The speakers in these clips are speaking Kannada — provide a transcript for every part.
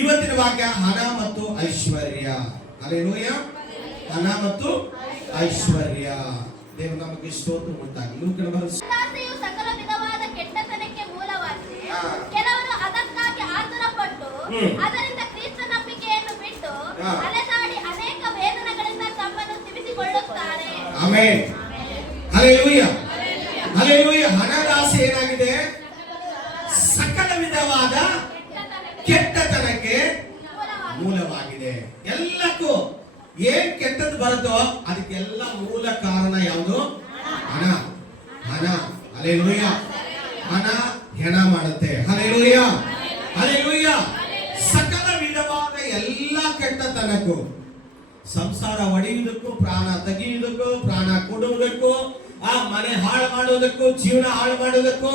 ಇವತ್ತಿನ ವಾಕ್ಯ ಹಣ ಮತ್ತು ಐಶ್ವರ್ಯ. ಹಲ್ಲೆಲೂಯಾ. ಹಣ ಮತ್ತು ಐಶ್ವರ್ಯ. ದೇವರು ನಮಗೆ ಸ್ತೋತ್ರ ಉಂಟಾಗಲಿ. ಲೂಕನ ಆಸೆಯು ಸಕಲ ವಿಧವಾದ ಕೆಟ್ಟತನಕ್ಕೆ ಮೂಲವಾಗಿದೆ. ಕೆಲವರು ಅದಕ್ಕಾಗಿ ಆತುರಪಟ್ಟು ಅದರಿಂದ ಕ್ರಿಸ್ತ ನಂಬಿಕೆಯನ್ನು ಬಿಟ್ಟು ಅಲೆದಾಡಿ ಅನೇಕ ವೇದನೆಗಳಿಂದ ತಮ್ಮನ್ನು ತಿವಿಸಿಕೊಳ್ಳುತ್ತಾರೆ. ಆಮೆನ್. ಹಲ್ಲೆಲೂಯಾ. ಹಲ್ಲೆಲೂಯಾ. ಹಣದ ಆಸೆ ಏನಾಗಿದೆ? ಸಕಲ ವಿಧವಾದ ಕೆಟ್ಟತನಕ್ಕೆ ಮೂಲವಾಗಿದೆ. ಎಲ್ಲಕ್ಕೂ ಏನ್ ಕೆಟ್ಟದ್ದು ಬರುತ್ತೋ ಅದಕ್ಕೆಲ್ಲ ಮೂಲ ಕಾರಣ ಯಾವುದು? ಹಣ. ಹಣ. ಹಲ್ಲೆಲೂಯಾ. ಹಣ ಹೆಣ ಮಾಡುತ್ತೆ. ಹಲ್ಲೆಲೂಯಾ. ಹಲ್ಲೆಲೂಯಾ. ಸಕಲ ವಿಧವಾದ ಎಲ್ಲ ಕೆಟ್ಟತನಕ್ಕೂ, ಸಂಸಾರ ಒಡೆಯುವುದಕ್ಕೂ, ಪ್ರಾಣ ತೆಗೆಯುವುದಕ್ಕೂ, ಪ್ರಾಣ ಕೊಡುವುದಕ್ಕೂ, ಆ ಮನೆ ಹಾಳು ಮಾಡುವುದಕ್ಕೂ, ಜೀವನ ಹಾಳು ಮಾಡುವುದಕ್ಕೂ,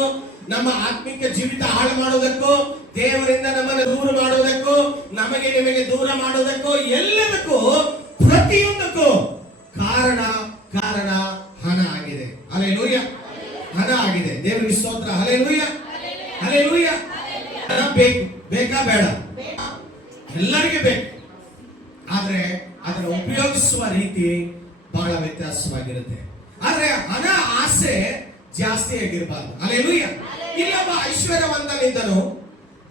ನಮ್ಮ ಆತ್ಮಿಕ ಜೀವಿತ ಹಾಳು ಮಾಡುವುದಕ್ಕೂ, ದೇವರಿಂದ ನಮ್ಮನ್ನು ದೂರ ಮಾಡುವುದಕ್ಕೂ, ನಮಗೆ ನಿಮಗೆ ದೂರ ಮಾಡುವುದಕ್ಕೂ, ಎಲ್ಲದಕ್ಕೂ ಪ್ರತಿಯೊಂದಕ್ಕೂ ಕಾರಣ ಹಣ ಆಗಿದೆ. ಹಲ್ಲೆಲೂಯಾ. ಹಣ ಆಗಿದೆ. ದೇವರಿಗೆ ಸ್ತೋತ್ರ. ಹಲ್ಲೆಲೂಯಾ. ಹಲ್ಲೆಲೂಯಾ. ಹಣ ಬೇಕು. ಬೇಕಾ ಬೇಡ? ಎಲ್ಲರಿಗೆ ಬೇಕು. ಆದ್ರೆ ಅದನ್ನು ಉಪಯೋಗಿಸುವ ರೀತಿ ಬಹಳ ವ್ಯತ್ಯಾಸವಾಗಿರುತ್ತೆ. ಆದ್ರೆ ಹಣ ಆಸೆ ಜಾಸ್ತಿ ಆಗಿರಬಾರ್ದು. ಹಲ್ಲೆಲೂಯಾ. ಇಲ್ಲೊಬ್ಬ ಐಶ್ವರ್ಯವಂತನಿದ್ದನು.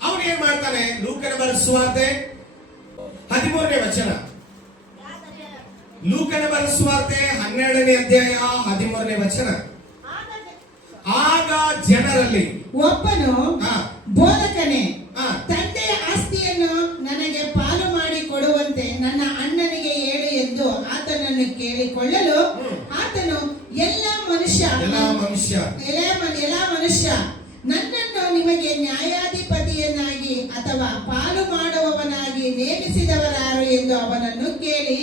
ಅವನು ಏನ್ ಮಾಡ್ತಾನೆ? ಲೂಕನ ಬರೆದ ಸುವಾರ್ತೆ 13ನೇ ವಚನ. ಲೂಕನ ಬರೆದ ಸುವಾರ್ತೆ 12ನೇ ಅಧ್ಯಾಯ 13ನೇ ವಚನ. ಆಗ ಜನರಲ್ಲಿ ಒಬ್ಬನು, ಬೋಧಕನೇ, ತಂದೆಯ ಆಸ್ತಿಯನ್ನು ನನಗೆ ಪಾಲು ಮಾಡಿ ಕೊಡುವಂತೆ ನನ್ನ ಅಣ್ಣನಿಗೆ ಹೇಳು ಎಂದು ಆತನನ್ನು ಕೇಳಿಕೊಳ್ಳಲು, ಆತನು ಎಲ್ಲ ಮನುಷ್ಯ ನನ್ನನ್ನು ನಿಮಗೆ ನ್ಯಾಯಾಧಿಪತಿಯನ್ನಾಗಿ ಅಥವಾ ಪಾಲು ಮಾಡುವವನಾಗಿ ನೇಮಿಸಿದವರಾರು ಎಂದು ಅವನನ್ನು ಕೇಳಿ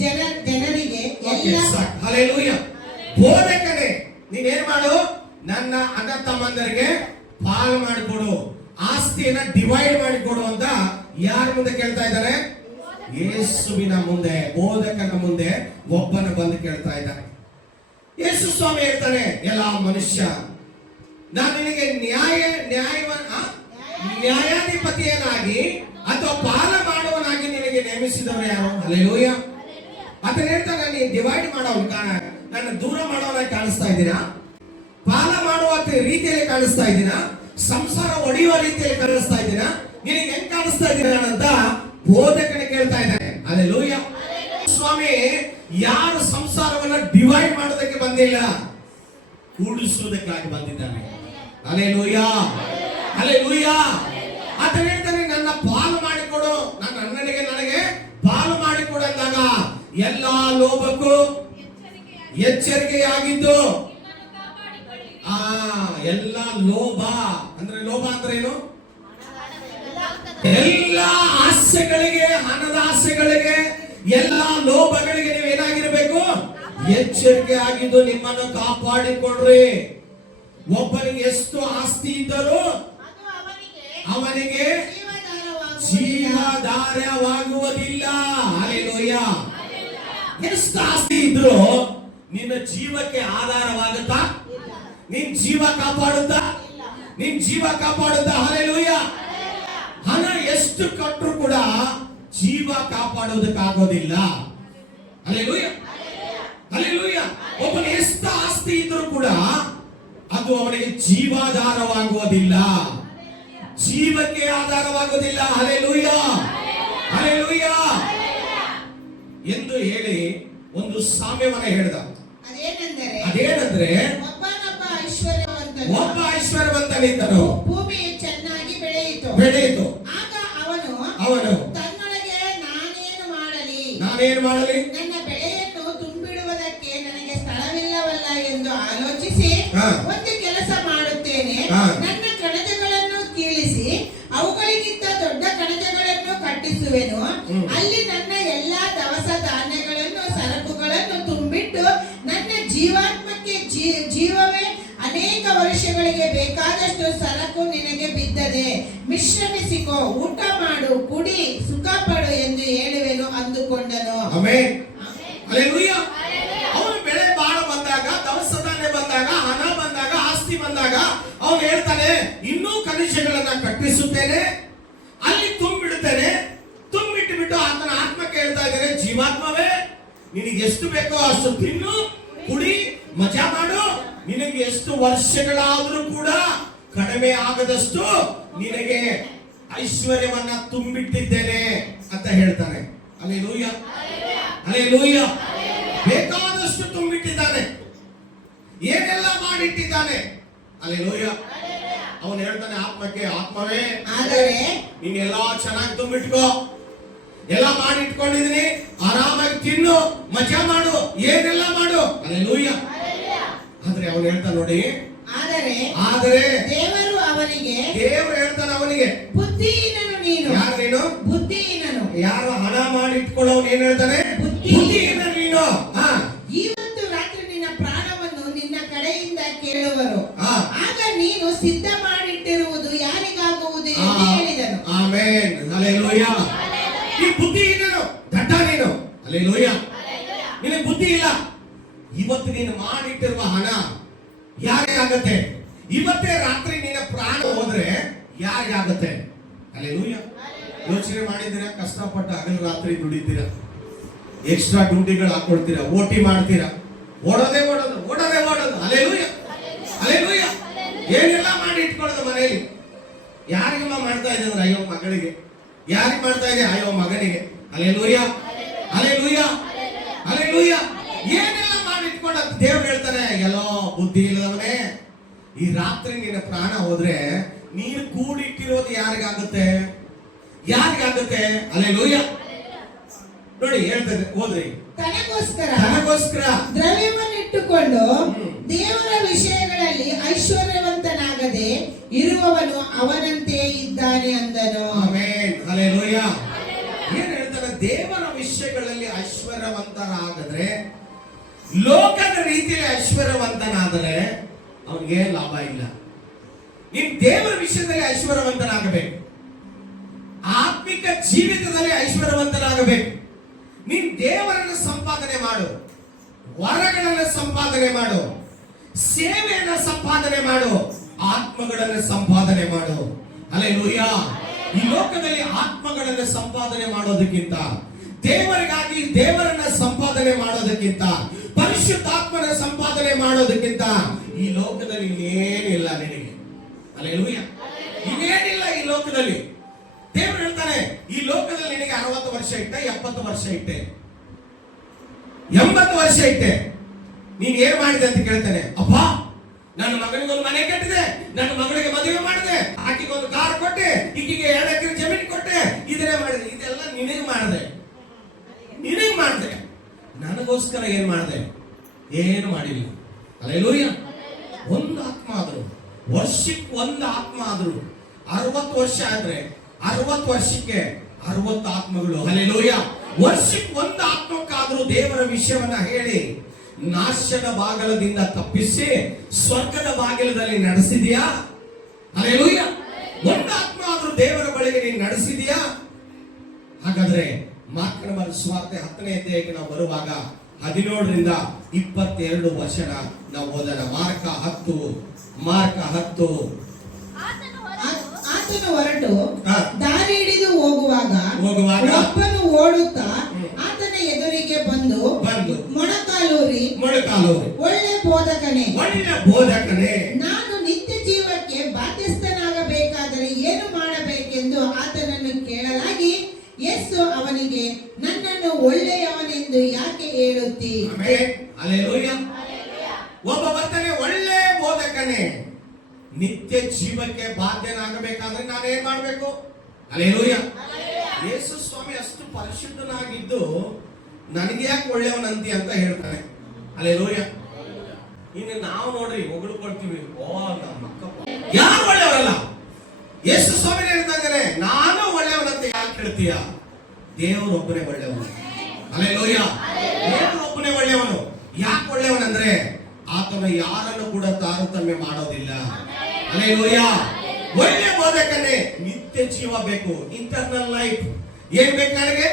ಜನರಿಗೆ ಹಲ್ಲೆಲೂಯಾ. ಬೋಧಕನೇ, ನೀನೇನ್ ಮಾಡು? ನನ್ನ ಅಣ್ಣ ತಮ್ಮಂದರಿಗೆ ಪಾಲು ಮಾಡಿಕೊಡು, ಆಸ್ತಿಯನ್ನ ಡಿವೈಡ್ ಮಾಡಿಕೊಡು ಅಂತ ಯಾರ ಮುಂದೆ ಕೇಳ್ತಾ ಇದ್ದಾರೆ? ಯೇಸುವಿನ ಮುಂದೆ, ಬೋಧಕನ ಮುಂದೆ ಒಬ್ಬನ ಬಂದು ಕೇಳ್ತಾ ಇದ್ದಾರೆ. ಯೇಸು ಸ್ವಾಮಿ ಹೇಳ್ತಾನೆ, ಎಲ್ಲ ಮನುಷ್ಯ, ನಾನು ನಿನಗೆ ನ್ಯಾಯಾಧಿಪತಿಯನ್ನಾಗಿ ಅಥವಾ ಪಾಲ ಮಾಡುವನಾಗಿ ನಿನಗೆ ನೇಮಿಸಿದವರು ಯಾರು? ಹಲ್ಲೆಲೂಯಾ. ಅದನ್ನ ಹೇಳ್ತಾನೆ, ನೀನು ಡಿವೈಡ್ ಮಾಡೋನು ಕಾರಣ, ನನ್ನ ದೂರ ಮಾಡೋನಾಗಿ ಕಾಣಿಸ್ತಾ ಇದ್ದೀರಾ? ಪಾಲ ಮಾಡುವ ರೀತಿಯಲ್ಲಿ ಕಾಣಿಸ್ತಾ ಇದ್ದೀರಾ? ಸಂಸಾರ ಒಡೆಯುವ ರೀತಿಯಲ್ಲಿ ಕಾಣಿಸ್ತಾ ಇದ್ದೀರಾ? ನಿನಗೆ ಹೆಂಗ್ ಕಾಣಿಸ್ತಾ ಇದ್ದೀರಾ ಅಂತ ಬೋಧಕನ ಕೇಳ್ತಾ ಇದ್ದಾನೆ. ಹಲ್ಲೆಲೂಯಾ. ಸ್ವಾಮಿ, ಯಾರು ಸಂಸಾರವನ್ನ ಡಿವೈಡ್ ಮಾಡೋದಕ್ಕೆ ಬಂದಿಲ್ಲ, ಕೂಡಿಸುವುದಕ್ಕಾಗಿ ಬಂದಿದ್ದಾನೆ. ಹಲ್ಲೆಲೂಯಾ. ಹಲ್ಲೆಲೂಯಾ. ಆತ ಹೇಳ್ತಾನೆ, ನನ್ನ ಪಾಲು ಮಾಡಿಕೊಡು, ನನ್ನ ಅಣ್ಣನಿಗೆ ನನಗೆ ಪಾಲು ಮಾಡಿಕೊಡು ಅಂದಾಗ ಎಲ್ಲಾ ಲೋಭಕ್ಕೂ ಎಚ್ಚರಿಕೆಯಾಗಿದ್ದು, ಎಲ್ಲ ಲೋಭ ಅಂದ್ರೆ, ಲೋಭ ಅಂದ್ರೆ ಏನು? ಎಲ್ಲ ಆಸೆಗಳಿಗೆ, ಹಣದ ಆಸೆಗಳಿಗೆ, ಎಲ್ಲ ಲೋಭಗಳಿಗೆ ನೀವು ಏನಾಗಿರ್ಬೇಕು? ಎಚ್ಚರಿಕೆ ಆಗಿದ್ದು ನಿಮ್ಮನ್ನು ಕಾಪಾಡಿಕೊಳ್ಳ್ರಿ. ಒಬ್ಬನಿಗೆ ಎಷ್ಟು ಆಸ್ತಿ ಇದ್ದರೂ ಅವನಿಗೆ ಜೀವಾಧಾರವಾಗುವುದಿಲ್ಲ. ಹಲ್ಲೆಲೂಯಾ. ಎಷ್ಟು ಆಸ್ತಿ ಇದ್ರು ನಿನ್ನ ಜೀವಕ್ಕೆ ಆಧಾರವಾಗುತ್ತಾ? ನಿನ್ ಜೀವ ಕಾಪಾಡುತ್ತಾ? ಹಲ್ಲೆಲೂಯಾ. ಹಣ ಎಷ್ಟು ಕೊಟ್ಟರು ಕೂಡ ಜೀವ ಕಾಪಾಡೋದಕ್ಕಾಗೋದಿಲ್ಲ. ಹಲ್ಲೆಲೂಯಾ. ಹಲ್ಲೆಲೂಯಾ. ಒಬ್ಬನ ಎಷ್ಟು ಆಸ್ತಿ ಇದ್ರೂ ಕೂಡ ಅದು ಅವನಿಗೆ ಜೀವಾಧಾರವಾಗುವುದಿಲ್ಲ, ಜೀವಕ್ಕೆ ಆಧಾರವಾಗುವುದಿಲ್ಲ. ಹಲ್ಲೆಲೂಯಾ. ಹಲ್ಲೆಲೂಯಾ ಎಂದು ಹೇಳಿ ಒಂದು ಸಾಮ್ಯವನ್ನ ಹೇಳಿದ. ಅದೇನೆಂದ್ರೆ, ಒಬ್ಬ ಐಶ್ವರ್ಯವಂತನಿದ್ದನು, ಭೂಮಿಯು ಚೆನ್ನಾಗಿ ಬೆಳೆಯಿತು. ಆಗ ಅವನು ತನ್ನೊಳಗೆ ನಾನೇನು ಮಾಡಲಿ, ನನ್ನ ಬೆಳೆಯನ್ನು ತುಂಬಿಡುವುದಕ್ಕೆ ನನಗೆ ಸ್ಥಳವಿಲ್ಲವಲ್ಲ ಎಂದು ಆಲೋಚಿಸಿ ಒಂದು ಕೆಲಸ ಮಾಡುತ್ತೇನೆ. ನನ್ನ ಕಣಜಗಳನ್ನು ಕೀಳಿಸಿ ಅವುಗಳಿಗಿಂತ ದೊಡ್ಡ ಕಣಜಗಳನ್ನು ಕಟ್ಟಿಸುವೆನು. ಅಲ್ಲಿ ನನ್ನ ಎಲ್ಲಾ ದವಸ ಧಾನ್ಯಗಳನ್ನು, ಸರಕುಗಳನ್ನು ತುಂಬಿಟ್ಟು ನನ್ನ ಜೀವಾತ್ಮಕ್ಕೆ ಜೀವವೇ ಅನೇಕ ವರ್ಷಗಳಿಗೆ ಬೇಕಾದಷ್ಟು ಸರಕು ನಿನಗೆ ಬಿದ್ದದೆ. ವಿಶ್ರಮಿಸಿಕೋ, ಊಟ ಮಾಡು, ಕುಡಿ, ಸುಖ ಪಡು ಎಂದು ಹೇಳುವೆನು ಅಂದುಕೊಂಡನು. ಆಮೆನ್. ಹಲ್ಲೆಲೂಯಾ. ಅವನು ಬೆಳೆ ಬಾಳ ಬಂದಾಗ, ದವಸ ಧಾನ್ಯ ಬಂದಾಗ, ಹಣ ಬಂದಾಗ, ಆಸ್ತಿ ಬಂದಾಗ ಅವನು ಹೇಳ್ತಾನೆ, ಇನ್ನೂ ಖನಿಜಗಳನ್ನ ಕಟ್ಟಿಸುತ್ತೇನೆ, ಅಲ್ಲಿ ತುಂಬಿಡುತ್ತೇನೆ, ನಿನಗೆ ಎಷ್ಟು ಬೇಕೋ ಅಷ್ಟು ತಿನ್ನು, ಕುಡಿ, ಮಜಾ ಮಾಡು. ನಿನಗೆ ಎಷ್ಟು ವರ್ಷಗಳಾದ್ರೂ ಕೂಡ ಕಡಿಮೆ ಆಗದಷ್ಟು ನಿನಗೆ ಐಶ್ವರ್ಯವನ್ನ ತುಂಬಿಟ್ಟಿದ್ದೇನೆ ಅಂತ ಹೇಳ್ತಾನೆ. Hallelujah, hallelujah. ಬೇಕಾದಷ್ಟು ತುಂಬಿಟ್ಟಿದ್ದಾನೆ, ಏನೆಲ್ಲ ಮಾಡಿಟ್ಟಿದ್ದಾನೆ. ಹಲ್ಲೆಲೂಯಾ. ಅವನು ಹೇಳ್ತಾನೆ ಆತ್ಮಕ್ಕೆ, ಆತ್ಮವೇ ಆದರೆ ನೀನ್ ಎಲ್ಲಾ ಚೆನ್ನಾಗಿ ತುಂಬಿಟ್ಕೋ, ಎಲ್ಲ ಮಾಡಿ ಇಟ್ಕೊಂಡಿದೀನಿ, ಆರಾಮಾಗಿ ತಿನ್ನು, ಮಜಾ ಮಾಡು, ಏನೆಲ್ಲ ಮಾಡು. ಹಲ್ಲೆಲೂಯಾ. ಆದ್ರೆ ಅವನು ಹೇಳ್ತಾನೆ ನೋಡಿ, ಆದರೆ ದೇವರು ಅವನಿಗೆ, ದೇವರು ಹೇಳ್ತಾನೆ ಅವನಿಗೆ, ಬುದ್ಧಿಹೀನನು ನೀನು. ಯಾರು ನೀನು? ಬುದ್ಧಿಹೀನನು. ಯಾರು ಹಣ ಮಾಡಿ ಇಟ್ಕೊಳ್ಳೋನು ಏನ್ ಹೇಳ್ತಾನೆ? ಬುದ್ಧಿಹೀನ ನೀನು. ಇವತ್ತು ರಾತ್ರಿ ನಿನ್ನ ಪ್ರಾಣವನ್ನು ನಿನ್ನ ಕಡೆಯಿಂದ ಕೇಳುವರು, ಹಾ. ಆಗ ನೀನು ಸಿದ್ಧ ಮಾಡಿಟ್ಟಿರುವುದು ಯಾರಿಗಾಗುವುದು ಎಂದು ಹೇಳಿದನು. Amen, hallelujah. ಈ ಬುದ್ಧಿಹೀನನು, ದಡ್ಡ ನೀನು. ಹಲ್ಲೆಲೂಯಾ. ನಿನಗೆ ಬುದ್ಧಿ ಇಲ್ಲ. ಇವತ್ತು ನೀನು ಮಾಡಿಟ್ಟಿರುವ ಹಣ ಯಾರಿಗಾಗತ್ತೆ? ಇವತ್ತೇ ರಾತ್ರಿ ನಿನ್ನ ಪ್ರಾಣ ಹೋದ್ರೆ ಯಾರಿಗಾಗತ್ತೆ? ಹಲ್ಲೆಲೂಯಾ. ಯೋಚನೆ ಮಾಡಿದ್ದೀರಾ? ಕಷ್ಟಪಟ್ಟು ಹಗಲು ರಾತ್ರಿ ದುಡಿತೀರಾ, ಎಕ್ಸ್ಟ್ರಾ ಡ್ಯೂಟಿಗಳು ಹಾಕೊಳ್ತೀರಾ, ಓಟಿ ಮಾಡ್ತೀರಾ, ಓಡೋದೇ ಓಡೋದು, ಓಡೋದೇ ಓಡೋದು. Hallelujah, hallelujah. ಏನೆಲ್ಲ ಮಾಡಿ ಇಟ್ಕೊಳ್ಳೋದು ಮನೆಯಲ್ಲಿ. ಯಾರಿಗಮ್ಮ ಮಾಡ್ತಾ ಇದ್ದಂದ್ರೆ ಅಯ್ಯೋ ಮಗಳಿಗೆ, ಯಾರಿಗೆ ಮಾಡ್ತಾ ಇದೆ? ಅಯ್ಯೋ ಮಗನಿಗೆ. Hallelujah, hallelujah, hallelujah. ಏನೆಲ್ಲ ಮಾಡಿ ಇಟ್ಕೊಂಡ ದೇವ್ರು ಹೇಳ್ತಾನೆ, ಎಲ್ಲೋ ಬುದ್ಧಿ ಇಲ್ಲದವನೇ, ಈ ರಾತ್ರಿ ನಿನ್ನ ಪ್ರಾಣ ಹೋದ್ರೆ ನೀನು ಕೂಡಿಟ್ಟಿರೋದು ಯಾರಿಗಾಗುತ್ತೆ? ಯಾರಿಗಾಗುತ್ತೆ? ಹಲ್ಲೆಲೂಯಾ. ನೋಡಿ ಹೇಳ್ತಾರೆ, ಓದ್ರಿ. ತನಗೋಸ್ಕರ ದ್ರವ್ಯವನ್ನಿಟ್ಟುಕೊಂಡು ದೇವರ ವಿಷಯಗಳಲ್ಲಿ ಐಶ್ವರ್ಯವಂತನಾಗದೆ ಇರುವವನು ಅವನಂತೆ ಇದ್ದಾನೆ ಅಂದನು. Amen, hallelujah. ಏನ್ ಹೇಳ್ತಾರೆ? ದೇವರ ವಿಷಯಗಳಲ್ಲಿ ಐಶ್ವರ್ಯವಂತನಾಗದ್ರೆ, ಲೋಕದ ರೀತಿಯಲ್ಲಿ ಐಶ್ವರ್ಯವಂತನಾದರೆ ಅವನಿಗೆ ಲಾಭ ಇಲ್ಲ. ನೀನ್ ದೇವರ ವಿಷಯದಲ್ಲಿ ಐಶ್ವರ್ಯವಂತನಾಗಬೇಕು, ಆತ್ಮಿಕ ಜೀವಿತದಲ್ಲಿ ಐಶ್ವರ್ಯವಂತನಾಗಬೇಕು. ನೀನ್ ದೇವರನ್ನು ಸಂಪಾದನೆ ಮಾಡು, ವರಗಳನ್ನು ಸಂಪಾದನೆ ಮಾಡು, ಸೇವೆಯನ್ನು ಸಂಪಾದನೆ ಮಾಡು, ಆತ್ಮಗಳನ್ನು ಸಂಪಾದನೆ ಮಾಡು. ಹಲ್ಲೆಲೂಯಾ. ಈ ಲೋಕದಲ್ಲಿ ಆತ್ಮಗಳನ್ನು ಸಂಪಾದನೆ ಮಾಡೋದಕ್ಕಿಂತ, ದೇವರಿಗಾಗಿ ದೇವರನ್ನ ಸಂಪಾದನೆ ಮಾಡೋದಕ್ಕಿಂತ, ಪರಿಶುದ್ಧಾತ್ಮನ ಸಂಪಾದನೆ ಮಾಡೋದಕ್ಕಿಂತ ಈ ಲೋಕದಲ್ಲಿ ಇನ್ನೇನಿಲ್ಲ ನಿನಗೆ. ಹಲ್ಲೆಲೂಯಾ. ಇನ್ನೇನಿಲ್ಲ ಈ ಲೋಕದಲ್ಲಿ. ದೇವರು ಹೇಳ್ತಾನೆ, ಈ ಲೋಕದಲ್ಲಿ ನಿನಗೆ 60 ವರ್ಷ ಇಟ್ಟೆ, 70 ವರ್ಷ ಇಟ್ಟೆ, 80 ವರ್ಷ ಇಟ್ಟೆ, ನೀನ್ ಏನ್ ಮಾಡಿದೆ ಅಂತ ಕೇಳ್ತಾನೆ. ಅಪ್ಪ, ನನ್ನ ಮಗನಿಗೊಂದು ಮನೆ ಕಟ್ಟಿದೆ, ನನ್ನ ಮಗಳಿಗೆ ಮದುವೆ ಮಾಡಿದೆ, ಆಕೆಗೊಂದು ಕಾರ್ ಕೊಟ್ಟೆ, ಈಕೆಗೆ 2 ಎಕರೆ ಜಮೀನು ಕೊಟ್ಟೆ, ಇದನ್ನೇ ಮಾಡಿದೆ. ಇದೆಲ್ಲ ನಿನಗೆ ಮಾಡಿದೆ, ನಿನಗೆ ಮಾಡಿದೆ. ನನಗೋಸ್ಕರ ಏನ್ ಮಾಡಿದೆ? ಏನು ಮಾಡಿಲ್ಲ. ಹಲ್ಲೆಲೂಯಾ. ಒಂದು ಆತ್ಮ ಆದ್ರು, ವರ್ಷಕ್ಕೆ ಒಂದು ಆತ್ಮ ಆದ್ರು, 60 ವರ್ಷ ಆದ್ರೆ 60 ವರ್ಷಕ್ಕೆ 60 ಆತ್ಮಗಳು. ಹಲ್ಲೆಲೂಯಾ. ವರ್ಷಕ್ಕೆ ಒಂದು ಆತ್ಮಕ್ಕಾದ್ರೂ ದೇವರ ವಿಷಯವನ್ನ ಹೇಳಿ ನಾಶದ ಬಾಗಿಲದಿಂದ ತಪ್ಪಿಸಿ ಸ್ವರ್ಗದ ಬಾಗಿಲದಲ್ಲಿ ನಡೆಸಿದೀಯಾ? ಹಲ್ಲೆಲೂಯಾ. ಒಂದು ಆತ್ಮ ಆದ್ರೂ ದೇವರ ಬಳಿಗೆ ನೀನು ನಡೆಸಿದೀಯಾ? ಹಾಗಾದ್ರೆ ಮಾರ್ಕನ ಸುವಾರ್ತೆ 10ನೇ ಅಧ್ಯಾಯಕ್ಕೆ ನಾವು ಬರುವಾಗ 17ರಿಂದ 22 ವಚನ ನಾವು ಓದೋಣ. ಮಾರ್ಕ 10. ಆತನು ಹೊರಟು ದಾರಿ ಹಿಡಿದು ಹೋಗುವಾಗ ಒಬ್ಬನು ಓಡುತ್ತಾ ಆತನ ಎದುರಿಗೆ ಬಂದು ಮೊಣಕಾಲೂರಿ, ಒಳ್ಳೆ ಬೋಧಕನೇ, ನಾನು ನಿತ್ಯ ಜೀವಕ್ಕೆ ಬಾಧ್ಯಸ್ಥನಾಗಬೇಕಾದರೆ ಏನು ಮಾಡಬೇಕೆಂದು ಆತನನ್ನು ಕೇಳಲಾಗಿ, ಯೇಸು ಅವನಿಗೆ, ನನ್ನನ್ನು ಒಳ್ಳೆಯವನೆಂದು ಯಾಕೆ ಹೇಳುತ್ತಿ? ಒಬ್ಬ ಬರ್ತಾನೆ, ಒಳ್ಳೆ ಬೋಧಕನೇ, ನಿತ್ಯ ಜೀವಕ್ಕೆ ಬಾಧ್ಯನಾಗಬೇಕಾದ್ರೆ ನಾನೇನ್ ಮಾಡ್ಬೇಕು? ಹಲ್ಲೆಲೂಯಾ. ಯೇಸು ಸ್ವಾಮಿ ಅಷ್ಟು ಪರಿಶುದ್ಧನಾಗಿದ್ದು ನನಗೆ ಯಾಕೆ ಒಳ್ಳೆಯವನಂತಿ ಅಂತ ಹೇಳ್ತಾನೆ. ಹಲ್ಲೆಲೂಯಾ. ಇನ್ನು ನಾವು ನೋಡ್ರಿ ಹೊಗಳ್ಕೊಳ್ತೀವಿ, ಯಾರು ಒಳ್ಳೆಯವರಲ್ಲ. ಯೇಸು ಸ್ವಾಮಿ ಹೇಳ್ತಾ ಇದ್ದಾರೆ, ನಾನು ಒಳ್ಳೆಯವನಂತ ಯಾಕೆ ಹೇಳ್ತೀಯ? ದೇವರೊಬ್ಬನೇ ಒಳ್ಳೆಯವನು. ಹಲ್ಲೆಲೂಯಾ. ದೇವರೊಬ್ಬನೇ ಒಳ್ಳೆಯವನು. ಯಾಕೆ ಒಳ್ಳೆಯವನಂದ್ರೆ ಆತನು ಯಾರನ್ನು ಕೂಡ ತಾರತಮ್ಯ ಮಾಡೋದಿಲ್ಲ. ಹಲ್ಲೆಲೂಯಾ. ಒಳ್ಳೆ ಬೋಧಕನೇ, ನಿತ್ಯ ಜೀವ ಬೇಕು, ಇಂಟರ್ನಲ್ ಲೈಫ್. ಏನ್ ಬೇಕು ನನಗೆ?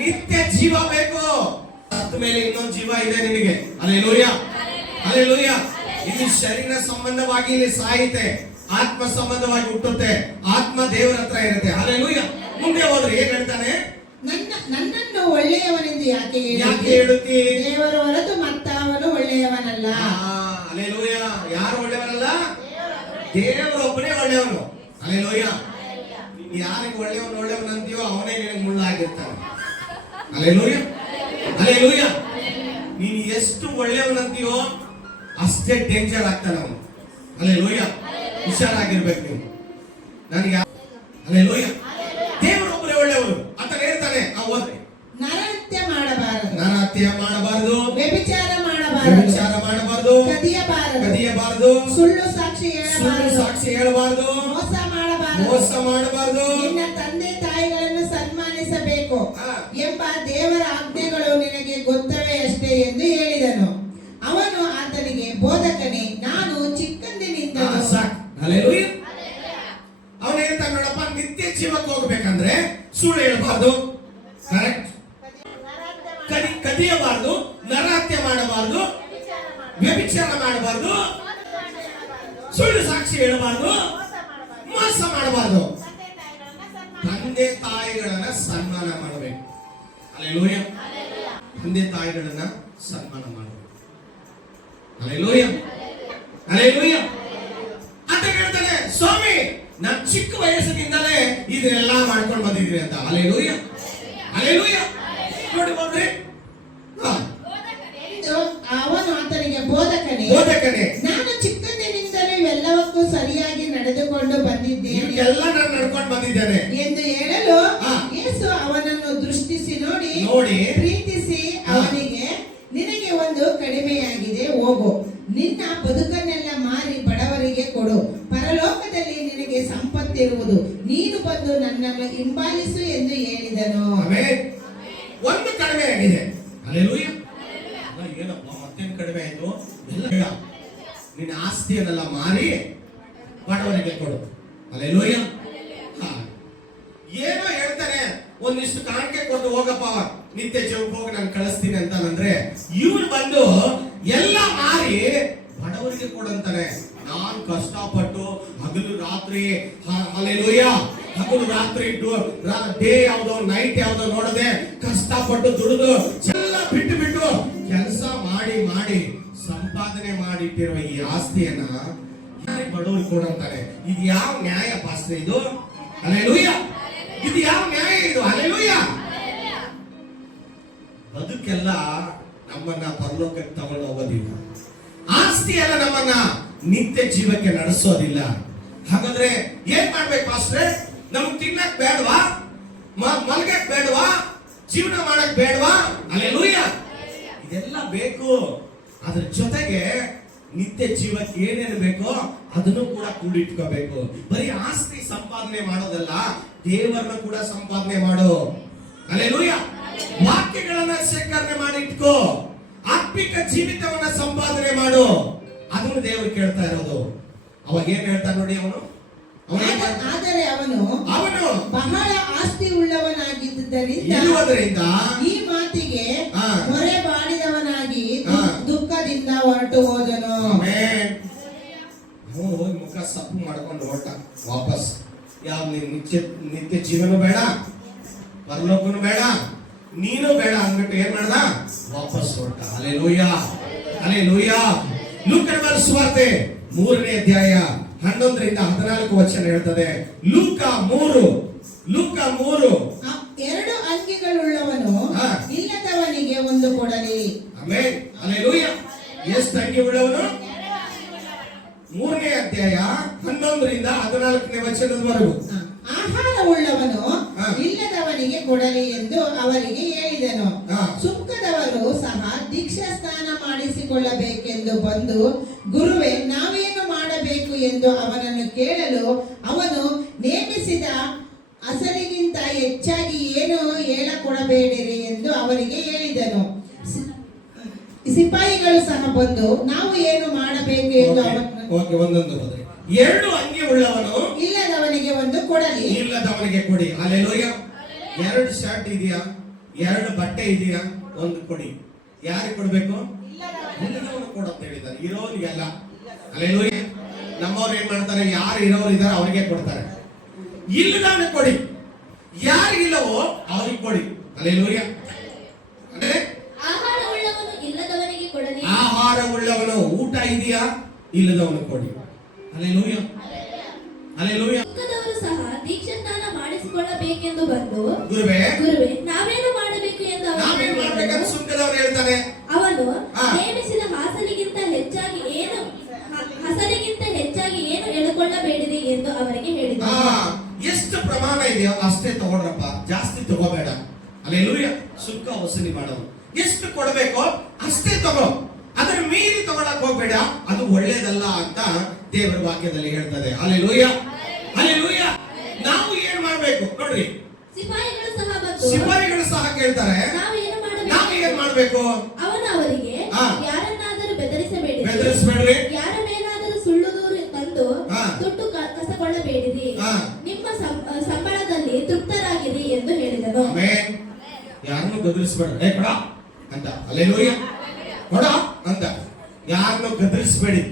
ನಿತ್ಯ ಜೀವ ಬೇಕು. ಸತ್ತ ಮೇಲೆ ಇನ್ನೊಂದು ಜೀವ ಇದೆ ನಿನಗೆ. Hallelujah, hallelujah. ಇಲ್ಲಿ ಶರೀರ ಸಂಬಂಧವಾಗಿ ಇಲ್ಲಿ ಸಾಯುತ್ತೆ, ಆತ್ಮ ಸಂಬಂಧವಾಗಿ ಹುಟ್ಟುತ್ತೆ, ಆತ್ಮ ದೇವರ ಹತ್ರ ಇರುತ್ತೆ. ಹಲ್ಲೆಲೂಯಾ. ಮುಂದೆ ಹೋದ್ರೆ ಏನ್ ಹೇಳ್ತಾನೆ? ನನ್ನನ್ನು ಒಳ್ಳೆಯವನೆಂದು ಎಂದು ಯಾಕೆ ಯಾಕೆ ಹೇಳುತ್ತಿ? ಹೇಳುತ್ತಿ? ದೇವರು ಹೊರತು ಮತ್ತಾವನು ಒಳ್ಳೆಯವನಲ್ಲ. ಅಲ್ಲೇಲೂಯ. ಯಾರು ಒಳ್ಳೆಯವರಲ್ಲ? ದೇವರೊಬ್ಬನೇ ಒಳ್ಳೆಯವನು. ಅಲ್ಲೇಲೂಯ. ನೀನು ಯಾರಿಗೆ ಒಳ್ಳೆಯವನು ಅಂತೀಯೋ ಅವನೇ ನಿನಗೆ ಮುಳ್ಳಾಗಿರ್ತಾನೆ. ಅಲ್ಲೇಲೂಯ. ಅಲ್ಲೇಲೂಯ. ನೀನು ಎಷ್ಟು ಒಳ್ಳೆಯವನಂತೀಯೋ ಅಷ್ಟೇ ಡೇಂಜರ್ ಆಗ್ತಾನೆ ಅವನು. ಅಲ್ಲೇಲೂಯ. ಹುಷಾರಾಗಿರ್ಬೇಕು ನೀವು. ನನಗೆ ಅಲ್ಲೇಲೂಯ. ದೇವರೊಬ್ಬರೇ ಒಳ್ಳೆಯವರು ಅಂತ ಹೇಳ್ತಾನೆ. ಓದ್ರಿ. ನರಹತ್ಯೆ ಮಾಡಬಾರದು, ನರಹತ್ಯೆ ಮಾಡಬಾರದು, ವ್ಯಭಿಚಾರ ಮಾಡಬಾರದು, ವ್ಯಭಿಚಾರ ಮಾಡಬಾರದು, ಕದಿಯಬಾರದು, ಸುಳ್ಳು ಸಾಕ್ಷಿ ಹೇಳಬಾರದು, ಮೋಸ ಮಾಡಬಾರದು, ನಿನ್ನ ತಂದೆ ತಾಯಿಗಳನ್ನು ಸನ್ಮಾನಿಸಬೇಕು ಎಂಬ ದೇವರ ಆಜ್ಞೆಗಳು ನಿನಗೆ ಗೊತ್ತವೇ ಅಷ್ಟೇ ಎಂದು ಹೇಳಿದನು. ಅವನು ಆತನಿಗೆ, ಬೋಧಕನೇ, ನಾನು ಚಿಕ್ಕಂದಿನಿಂದ ಅವನು ಹೇಳ್ತಾನೆ ನೋಡಪ್ಪ, ನಿತ್ಯ ಜೀವಕ್ಕೆ ಹೋಗ್ಬೇಕಂದ್ರೆ ಸುಳ್ಳು ಹೇಳಬಾರ್ದು, ಕರೆಕ್ಟ್, ಕದಿಯಬಾರ್ದು, ನರಹತ್ಯೆ ಮಾಡಬಾರ್ದು, ವ್ಯಭಿಚಾರ ಮಾಡಬಾರ್ದು, ಸುಳ್ಳು ಸಾಕ್ಷಿ ಹೇಳಬಾರ್ದು, ಮೋಸ ಮಾಡಬಾರ್ದು, ತಂದೆ ತಾಯಿಗಳನ್ನ ಸನ್ಮಾನ ಮಾಡಬೇಕು. ಅಲ್ಲೇಲೂಯ. ತಂದೆ ತಾಯಿಗಳನ್ನ ಸನ್ಮಾನ ಮಾಡಬೇಕು. ಅಲ್ಲೇಲೂಯ. ಅಲ್ಲೇಲೂಯ ಅಂತ ಹೇಳ್ತಾನೆ. ಸ್ವಾಮಿ, ನಾನು ಚಿಕ್ಕ ವಯಸ್ಸಿನಿಂದಲೇ ಇದನ್ನೆಲ್ಲ ಮಾಡ್ಕೊಂಡು ಬಂದಿದ್ರಿ ಅಂತ. ಅಲ್ಲೇಲೂಯ. ಅಲ್ಲೇಲೂಯ. ನೋಡಿ ಬಂದ್ರಿ. ಅವನು ಆತನಿಗೆ, ಬೋಧಕನೇ, ನಾನು ಚಿಕ್ಕಂದಿನಿಂದಲೂ ಇವೆಲ್ಲವಕ್ಕೂ ಸರಿಯಾಗಿ ನಡೆದುಕೊಂಡು ಬಂದಿದ್ದೇನೆ ಎಂದು ಹೇಳಲು, ಯೇಸು ಅವನನ್ನು ದೃಷ್ಟಿಸಿ ನೋಡಿ ಪ್ರೀತಿಸಿ ಅವನಿಗೆ, ನಿನಗೆ ಒಂದು ಕಡಿಮೆಯಾಗಿದೆ, ಹೋಗು, ನಿನ್ನ ಬದುಕನ್ನೆಲ್ಲ ಮಾರಿ ಬಡವರಿಗೆ ಕೊಡು, ಪರಲೋಕದಲ್ಲಿ ನಿನಗೆ ಸಂಪತ್ತಿರುವುದು, ನೀನು ಬಂದು ನನ್ನನ್ನು ಹಿಂಬಾಲಿಸು ಎಂದು ಹೇಳಿದನು. ಒಂದು ಕಡಿಮೆ ಆಗಿದೆ. ಅಲ್ಲೇಲೂಯ. ಏನಪ್ಪ ಮತ್ತೇನು ಕಡಿಮೆ ಆಯ್ತು? ನಿನ್ನ ಆಸ್ತಿಯನ್ನೆಲ್ಲ ಮಾರಿ ಬಡವರಿಗೆ ಕೊಡು. ಅಲ್ಲೇಲೂಯ. ಏನೋ ಹೇಳ್ತಾನೆ, ಒಂದಿಷ್ಟು ಕಾಣಿಕೆ ಕೊಟ್ಟು ಹೋಗಪ್ಪ ನಿತ್ಯ ಜೀವಕ್ಕೆ ಹೋಗಿ ನಾನು ಕಳಿಸ್ತೀನಿ ಅಂತಾನಂದ್ರೆ, ಇವ್ರು ಬಂದು ಎಲ್ಲ ಮಾರಿ ಬಡವರಿಗೆ ಕೊಡಂತಾನೆ. ನಾನ್ ಕಷ್ಟಪಟ್ಟು ಹಗಲು ರಾತ್ರಿ, ಅಲ್ಲೇಲೂಯ, ಹಗಲು ರಾತ್ರಿ ಡೇ ಯಾವ್ದೋ ನೈಟ್ ಯಾವ್ದೋ ನೋಡದೆ ಕಷ್ಟಪಟ್ಟು ದುಡಿದು ಎಲ್ಲ ಬಿಟ್ಟು ಕೆಲಸ ಮಾಡಿ ಸಂಪಾದನೆ ಮಾಡಿಟ್ಟಿರೋ ಈ ಆಸ್ತಿಯನ್ನ ಬಡವರಿಗೆ ಕೊಡಂತಾರೆ. ಇದು ಯಾವ ನ್ಯಾಯ ಪಾಸ್ಟ್ರೆ ಇದು? ಅಲ್ಲೇಲೂಯ. ಇದು ಯಾವ ನ್ಯಾಯ ಇದು? ಅಲ್ಲೇಲೂಯ. ಬದುಕೆಲ್ಲ ನಮ್ಮನ್ನ ಪರಲೋಕಕ್ಕೆ ತಗೊಂಡು ಹೋಗೋದಿಲ್ಲ. ಆಸ್ತಿ ಎಲ್ಲ ನಮ್ಮನ್ನ ನಿತ್ಯ ಜೀವಕ್ಕೆ ನಡೆಸೋದಿಲ್ಲ. ಹಾಗಾದ್ರೆ ಏನ್ ಮಾಡ್ಬೇಕು ಪಾಸ್ಟ್ರೆ? ನಮ್ಗೆ ತಿನ್ನಕ್ ಬೇಡವಾ? ಮಲ್ಗಕ್ ಬೇಡವಾ? ಜೀವನ ಮಾಡಕ್ ಬೇಡವಾ? ಅಲ್ಲೇಲೂಯ. ಇದೆಲ್ಲ ಬೇಕು. ಅದ್ರ ಜೊತೆಗೆ ನಿತ್ಯ ಜೀವಕ್ಕೆ ಏನೇನು ಬೇಕೋ ಅದನ್ನು ಕೂಡ ಕೂಡಿಟ್ಕೋಬೇಕು. ಬರೀ ಆಸ್ತಿ ಸಂಪಾದನೆ ಮಾಡೋದಲ್ಲ, ದೇವರನ್ನ ಕೂಡ ಸಂಪಾದನೆ ಮಾಡು. ಅಲ್ಲೇಲೂಯ. ವಾಕ್ಯಗಳನ್ನ ಶೇಖರಣೆ ಮಾಡಿ ಇಟ್ಕೋ. ಆತ್ಮಿಕ ಜೀವಿತವನ್ನ ಸಂಪಾದನೆ ಮಾಡು. ಅದನ್ನು ದೇವರು ಕೇಳ್ತಾ ಇರೋದು. ಅವಾಗ ಏನ್ ಹೇಳ್ತಾನೆ ನೋಡಿ ಅವನು. ಆದರೆ ಅವನು ಬಹಳ ಆಸ್ತಿ ಉಳ್ಳವನಾಗಿದ್ದರಿಂದ ಈ ಮಾತಿಗೆ ಹೊರೆ ಬಾಡಿದವನಾಗಿ ದುಃಖದಿಂದ ಹೊರಟು ಹೋದನು. ಹೋಗಿ ಮುಖ ಸಪ್ಪು ಮಾಡ್ಕೊಂಡು ಹೊರಟ ವಾಪಸ್. ಯಾವ ನಿತ್ಯ ಜೀವನ ಬೇಡ, ಪರಲೋಕನು ಬೇಡ, ನೀನು ಬೇಡ ಅಂದ್ಬಿಟ್ಟು ಏನ್ ಮಾಡ್ದ? ವಾಪಸ್ ಹೊರಟ. ಅಲ್ಲೇಲೂಯ. ಅಲ್ಲೇಲೂಯ. ಲೂಕನ ಸುವಾರ್ತೆ 3ನೇ ಅಧ್ಯಾಯ 11ರಿಂದ 14 ವಚನ ಹೇಳ್ತದೆ. ಲೂಕ 3 2 ಅಂಗಿಗಳುಳ್ಳವನು ಇಲ್ಲದವನಿಗೆ ಒಂದು ಕೊಡಲಿ. ಆಮೆನ್. ಅಲ್ಲೇಲೂಯ. ಎಷ್ಟು ಅಂಗಿ ಉಳ್ಳವನು? 3ನೇ ಅಧ್ಯಾಯ 11ರಿಂದ 14ನೇ ವಚನದವರೆಗೂ. ಆಹಾರವುಳ್ಳವನು ಇಲ್ಲದವನಿಗೆ ಕೊಡಲಿ ಎಂದು ಅವರಿಗೆ ಹೇಳಿದನು. ಸುಂಕದವರು ಸಹ ದೀಕ್ಷಾ ಸ್ನಾನ ಮಾಡಿಸಿಕೊಳ್ಳಬೇಕೆಂದು ಬಂದು, ಗುರುವೇ, ನಾವೇನು ಮಾಡಬೇಕು ಎಂದು ಅವನನ್ನು ಕೇಳಲು, ಅವನು ನೇಮಿಸಿದ ಅಸಲಿಗಿಂತ ಹೆಚ್ಚಾಗಿ ಏನು ಹೇಳಕೊಡಬೇಡಿರಿ ಎಂದು ಅವರಿಗೆ ಹೇಳಿದನು. ಸಿಪಾಯಿಗಳು ಸಹ ಬಂದು, ನಾವು ಏನು ಮಾಡಬೇಕು ಎಂದು ಒಂದೊಂದು 2 ಅಂಗಿ ಉಳ್ಳವನು ಇಲ್ಲದವನಿಗೆ ಒಂದು ಕೊಡಲಿ. ಇಲ್ಲದವನಿಗೆ ಕೊಡಿ. ಅಲ್ಲೇಲೂಯ. 2 ಶರ್ಟ್ ಇದೆಯಾ? 2 ಬಟ್ಟೆ ಇದೆಯಾ? ಒಂದು ಕೊಡಿ. ಯಾರಿಗೆ ಕೊಡ್ಬೇಕು? ಇಲ್ಲದವನು ಕೊಡಂತ ಹೇಳಿದ್ದಾರೆ. ಇರೋರಿಗೆಲ್ಲ. ಅಲ್ಲೇಲೂಯ. ನಮ್ಮವ್ರು ಏನ್ ಮಾಡ್ತಾರೆ? ಯಾರು ಇರೋರು ಇದಾರೆ ಅವರಿಗೆ ಕೊಡ್ತಾರೆ. ಇಲ್ಲದವನಿಗೆ ಕೊಡಿ. ಯಾರಿಗಿಲ್ಲವೋ ಅವ್ರಿಗೆ ಕೊಡಿ. ಅಲ್ಲೇಲೂಯ. ಇದೆಯಾ? ಇಲ್ಲದವನು ಕೊಡಿ. Hallelujah, hallelujah. ಸುಂಕದವರು ಸಹ ದೀಕ್ಷಾಸ್ನಾನ ಮಾಡಿಸಿಕೊಳ್ಳಬೇಕೆಂದು ಬಂದು, ಗುರುವೇ ಗುರುವೇ ನಾವೇನು ಮಾಡಬೇಕು ಎಂದು ಅವನಿಗೆ ನಾವೇನ್ ಮಾಡ್ಬೇಕಂತ ಹೇಳಿದನು. ಸುಂಕದವನು ಹೇಳ್ತಾನೆ. ಅವನು ಹಾ. ನೇಮಿಸಿದ ಹಸಲಿಗಿಂತ ಹೆಚ್ಚಾಗಿ ಏನು ಎಳುಕೊಳ್ಳಬೇಡಿರಿ ಎಂದು ಅವರಿಗೆ ಆ, ಹೇಳಿದನು. ಎಷ್ಟು ಪ್ರಮಾಣ ಇದೆಯೋ ಅಷ್ಟೇ ತಗೊಳ್ರಪ್ಪ, ಜಾಸ್ತಿ ತಗೋಬೇಡ. ಹಲ್ಲೆಲೂಯಾ. ಸುಂಕ ವಸೂಲಿ ಮಾಡೋದು ಎಷ್ಟು ಕೊಡಬೇಕೋ ಅಷ್ಟೇ ತಗೋ, ಅದರ ಮೀರಿ ತಗೊಳಕ್ ಹೋಗ್ಬೇಡ, ಅದು ಒಳ್ಳೇದಲ್ಲ ಅಂತ ದೇವರ ವಾಕ್ಯದಲ್ಲಿ ಹೇಳ್ತದೆ. Hallelujah, hallelujah. ನಾವು ಏನ್ ಮಾಡ್ಬೇಕು ನೋಡ್ರಿ, ಸಿಪಾಯಿಗಳು ಸಹ ಬಂದು ಸಿಪಾಯಿಗಳು ಸಹ ಕೇಳ್ತಾರೆ, ನಾವು ಏನ್ ಮಾಡ್ಬೇಕು? ಅವನು ಅವರಿಗೆ, ಹಾ. ಯಾರನ್ನಾದರೂ ಬೆದರಿಸಬೇಡಿರಿ, ಬೆದರಿಸ್ಬೇಡ್ರಿ, ಯಾರ ಮೇಲಾದರೂ ಸುಳ್ಳು ದೂರು ತಂದು ಹಾ. ದುಡ್ಡು ಕಸಕೊಳ್ಳಬೇಡಿರಿ, ಹಾ. ನಿಮ್ಮ ಸಂಬಳದಲ್ಲಿ ತೃಪ್ತರಾಗಿರಿ ಎಂದು ಹೇಳಿದನು. ಆಮೆನ್. ಯಾರನ್ನು ಗದರಿಸಬೇಡ, ಏ ಕೊಡ ಅಂತ. ಹಲ್ಲೆಲೂಯಾ, ಕೊಡ ಅಂತ. ಯಾರನ್ನು ಗದರಿಸಬೇಡಿ.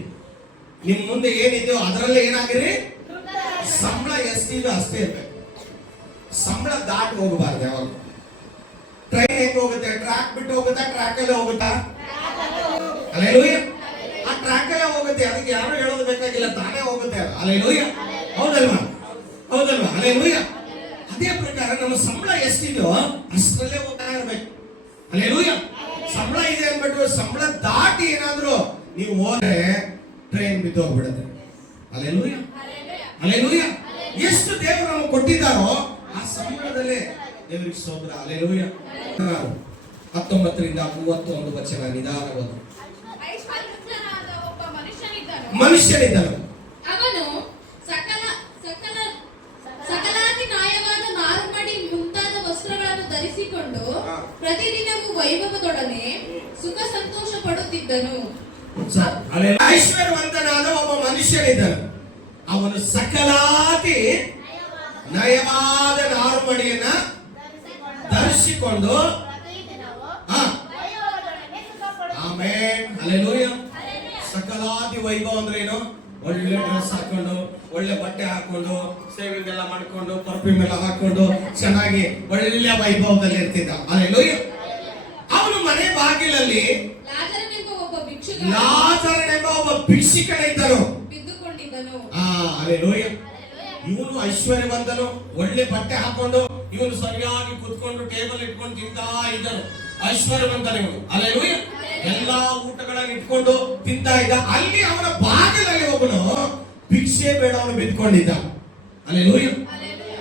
ನಿಮ್ ಮುಂದೆ ಏನಿದೆಯೋ ಅದರಲ್ಲೇ ಏನಾಗಿರಿ, ಸಂಬಳ ಎಷ್ಟಿದೆ ಅಷ್ಟೇ ಇರ್ಬೇಕು. ಸಂಬಳ ದಾಟಿ ಹೋಗಬಾರ್ದು ಯಾವಾಗ. ಟ್ರೈನ್ ಹೆಂಗ್ ಹೋಗುತ್ತೆ? ಟ್ರ್ಯಾಕ್ ಬಿಟ್ಟು ಹೋಗುತ್ತಾ, ಟ್ರ್ಯಾಕ್ ಅಲ್ಲೇ ಹೋಗುತ್ತಾ? ಹಲ್ಲೆಲೂಯಾ. ಆ ಟ್ರ್ಯಾಕ್ ಅಲ್ಲೇ ಹೋಗುತ್ತೆ, ಅದಕ್ಕೆ ಯಾರು ಹೇಳೋದು ಬೇಕಾಗಿಲ್ಲ, ತಾನೇ ಹೋಗುತ್ತೆ. ಹಲ್ಲೆಲೂಯಾ, ಹೌದಲ್ವಾ? ಹೌದಲ್ವಾ? ಹಲ್ಲೆಲೂಯಾ. ಅದೇ ಪ್ರಕಾರ ನಮ್ಮ ಸಂಬಳ ಎಷ್ಟಿದೆಯೋ ಅಷ್ಟರಲ್ಲೇ ಹೋಗ್ತಾ ಇರ್ಬೇಕು. ಹಲ್ಲೆಲೂಯಾ. ಸಂಬಳ ಇದೆ ಅಂದ್ಬಿಟ್ಟು ಸಂಬಳ ದಾಟಿ ಏನಾದ್ರು ನೀವು ಹೋದ್ರೆ ಟ್ರೈನ್ ಬಿದ್ದು ಹೋಗ್ಬಿಡುತ್ತೆ. Hallelujah, hallelujah. ಎಷ್ಟು ದೇವರು ನಮಗೆ ಕೊಟ್ಟಿದ್ದಾರೋ ಆ ಸಂಬಳದಲ್ಲೇ ದೇವರಿಗೆ ಸ್ತೋತ್ರ. ಹಲ್ಲೆಲೂಯಾ. 19ರಿಂದ 31 ವಚನ ನಿಧಾನವಾದ. ಐಶ್ವರ್ಯವಂತನಾದ ಒಬ್ಬ ಮನುಷ್ಯನಿದ್ದನು. ಅವನು ಸಕಲಾತಿ ನ್ಯಾಯವಾದ ನಾರುಮಡಿ ಮುಂತಾದ ವಸ್ತ್ರಗಳನ್ನು ಧರಿಸಿಕೊಂಡು ಪ್ರತಿದಿನವೂ ವೈಭವದೊಡನೆ ಸುಖ ಸಂತೋಷ ಪಡುತ್ತಿದ್ದನು. ಐಶ್ವರ್ಯವಂತನಾದ ಒಬ್ಬ ಮನುಷ್ಯನಿದ್ದನು. ಅವನು ಸಕಲಾತಿ ನಯವಾದ ನಾರುಮಡಿಯನ್ನ ಧರಿಸಿಕೊಂಡು ಆಮೆನ್, ಹಲ್ಲೆಲೂಯಾ. ಸಕಲಾದಿ ವೈಭವ ಅಂದ್ರೆ ಏನು? ಒಳ್ಳೆ ಡ್ರೆಸ್ ಹಾಕೊಂಡು, ಒಳ್ಳೆ ಬಟ್ಟೆ ಹಾಕೊಂಡು, ಸೇವಿಂಗ್ ಎಲ್ಲ ಮಾಡ್ಕೊಂಡು, ಪರ್ಫ್ಯೂಮ್ ಎಲ್ಲ ಹಾಕೊಂಡು ಚೆನ್ನಾಗಿ ಒಳ್ಳೆ ವೈಭವದಲ್ಲಿ ಇರ್ತಿದ್ದ. ಹಲ್ಲೆಲೂಯಾ. ಅವನು ಮನೆ ಬಾಗಿಲಲ್ಲಿ ಲಾಜರನೆಂಬ ಒಬ್ಬ ಭಿಕ್ಷುಕನ ಇದ್ದನು, ಬಿದ್ದುಕೊಂಡಿದ್ದನು. ಹಲ್ಲೆಲೂಯಾ. ಇವನು ಐಶ್ವರ್ಯವಂತನು, ಒಳ್ಳೆ ಬಟ್ಟೆ ಹಾಕೊಂಡು, ಇವನು ಸರಿಯಾಗಿ ಕುತ್ಕೊಂಡು ಟೇಬಲ್ ಇಟ್ಕೊಂಡು ತಿಂತಾ ಇದ್ದನು. ಐಶ್ವರ್ಯವಂತನು ಇವನು. ಹಲ್ಲೆಲೂಯಾ. ಎಲ್ಲಾ ಊಟಗಳನ್ನು ಇಟ್ಕೊಂಡು ತಿಂತಾ ಇದ್ದ. ಅಲ್ಲಿ ಅವನ ಬಾಗಿಲಲ್ಲಿ ಒಬ್ಬನು ಭಿಕ್ಷೆ ಬೇಡವನು ಬಿದ್ಕೊಂಡಿದ್ದ. ಹಲ್ಲೆಲೂಯಾ.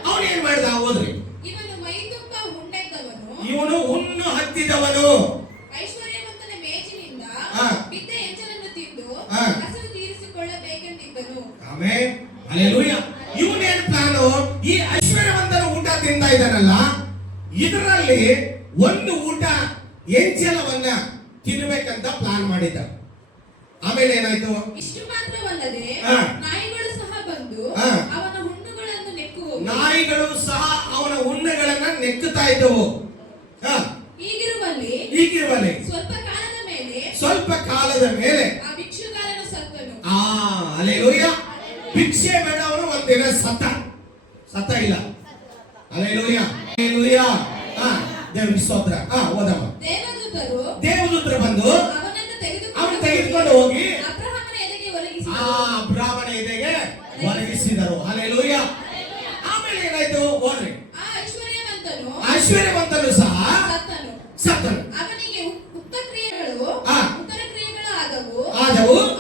ಅವನು ಏನ್ ಮಾಡಿದ? ಹೋದ್ರಿ, ಇವನು ಮೈತುಂಬ ಉಣ್ಣೆದ್ದವನು, ಇವನು ಹುಣ್ಣು ಹತ್ತಿದವನು, ಐಶ್ವರ್ಯವಂತನ ಮೇಜಿನಿಂದ ಹಾ. ಬಿದ್ದ ಎಂಜಲನ್ನು ತಿಂದು ಹಾ. ಹಸಿವು ತೀರಿಸಿಕೊಳ್ಳಬೇಕೆಂದಿದ್ದನು. Amen, hallelujah. ಇವನೇನ್ ಪ್ಲಾನು? ಈ ಐಶ್ವರ್ಯವಂತನ ಊಟ ತಿಂತಾ ಇದ್ದಾನಲ್ಲ, ಇದರಲ್ಲಿ ಒಂದು ಊಟ ಎಂಜಲವನ್ನ ತಿನ್ಬೇಕಂತ ಪ್ಲಾನ್ ಮಾಡಿದ್ದ. ಆಮೇಲೆ ಏನಾಯ್ತು? ಇಷ್ಟು ಮಾತ್ರವಲ್ಲದೆ ಹಾ. ನಾಯಿಗಳು ಸಹ ಬಂದು ಹಾ. ಅವನ ಹುಣ್ಣುಗಳನ್ನು ನೆಕ್ಕುವವು. ನಾಯಿಗಳು ಸಹ ಅವನ ಹುಣ್ಣುಗಳನ್ನ ನೆಕ್ಕುತ್ತಾ ಇದ್ದವು. ಹೀಗಿರುವಲ್ಲಿ ಸ್ವಲ್ಪ ಕಾಲದ ಮೇಲೆ ಆ ಭಿಕ್ಷುಗಾರನು ಸತ್ತನು. ಹಲ್ಲೆಲೂಯಾ. ಭಿಕ್ಷೆ ಬೇಡವನು ಒಂದಿನ ಸತ್ತ ಇಲ್ಲ. Hallelujah, hallelujah. ದೇವರಿಗೆ ಸ್ತೋತ್ರ. ಓದಮ್ಮ. ದೇವದೂತರು ಬಂದು ಅವನನ್ನು ಅವನು ತೆಗೆದುಕೊಂಡು ಹೋಗಿ ಅಬ್ರಹಾಮನ ಎದೆಗೆ ಒರಗಿಸಿದರು. ಅಬ್ರಹಾಮನ ಎದೆಗೆ ಒರಗಿಸಿದರು. ಹಲ್ಲೆಲೂಯಾ. ಆಮೇಲೆ ಏನಾಯ್ತು? ಓದ್ರಿ. ಆ ಐಶ್ವರ್ಯವಂತನು ಸಹ ಸತ್ತನು. ಅವನಿಗೆ ಉತ್ತರ ಕ್ರಿಯೆಗಳು ಆದವು.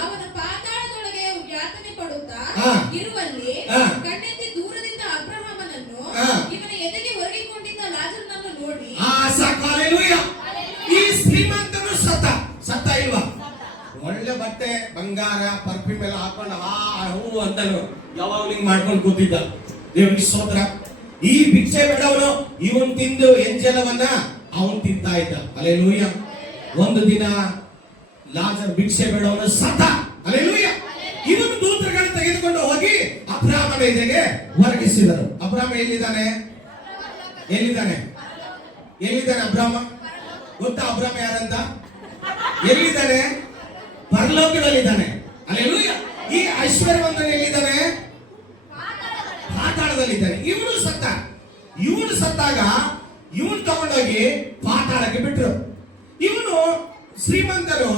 ಅವನ ಪಾತಾಳದೊಳಗೆ ಯಾತನೆ ಪಡುತ್ತಾ ಹಾ. ಇರುವಲ್ಲಿ ಹಾ. ಕಣ್ಣೆತ್ತಿ ದೂರದಿಂದ ಅಬ್ರಹಾಮನನ್ನು ಹಾ. ಇವನ ಎದೆಗೆ ಒರಗಿಕೊಂಡಿದ್ದ ಲಾಜರನನ್ನು ನೋಡಿ ಸಾಕು. ಹಲ್ಲೆಲೂಯಾ. ಈ ಶ್ರೀಮಂತನು ಸತ್ತ ಇಲ್ವಾ? ಒಳ್ಳೆ ಬಟ್ಟೆ, ಬಂಗಾರ, ಪರ್ಫ್ಯೂಮ್ ಎಲ್ಲ ಹಾಕೊಂಡು ಹೂ ಅಂತನು ಯಾವಾಗಲೂ ಹಿಂಗ್ ಮಾಡ್ಕೊಂಡು ಕೂತಿದ್ದ. ದೇವರಿಗೆ ಸ್ತೋತ್ರ. ಈ ಭಿಕ್ಷೆ ಬಿಡವನು ಇವನ್ ತಿಂದು ಎಂಜಲವನ್ನ ಅವನ್ ತಿಂತಾ ಇದ್ದ. ಹಲ್ಲೆಲೂಯಾ. ಒಂದು ದಿನ ಲಾಜರ್ ಭಿಕ್ಷೆ ಬಿಡವನು ಸತ್ತ. ಹಲ್ಲೆಲೂಯಾ. ಇವನು ದೂತರುಗಳನ್ನು ತೆಗೆದುಕೊಂಡು ಹೋಗಿ ಅಬ್ರಹಾಮನ ಎದೆಗೆ ಒರಗಿಸಿದರು. ಅಬ್ರಹಾಮ ಎಲ್ಲಿದ್ದಾನೆ? ಅಬ್ರಹಾಮ ಗೊತ್ತಾ? ಅಬ್ರಹಾಮ ಯಾರಂತ? ಎಲ್ಲಿದ್ದಾನೆ? ಪರಲೋಕದಲ್ಲಿದ್ದಾನೆ. ಹಲ್ಲೆಲೂಯಾ. ಈ ಐಶ್ವರ್ಯವಂತನು ಎಲ್ಲಿದ್ದಾನೆ? ಪಾತಾಳದಲ್ಲಿದ್ದಾನೆ. ಇವನು ಸತ್ತಾಗ ಇವನು ತಗೊಂಡೋಗಿ ಪಾತಾಳಕ್ಕೆ ಬಿಟ್ರು. ಇವನು ಶ್ರೀಮಂತನು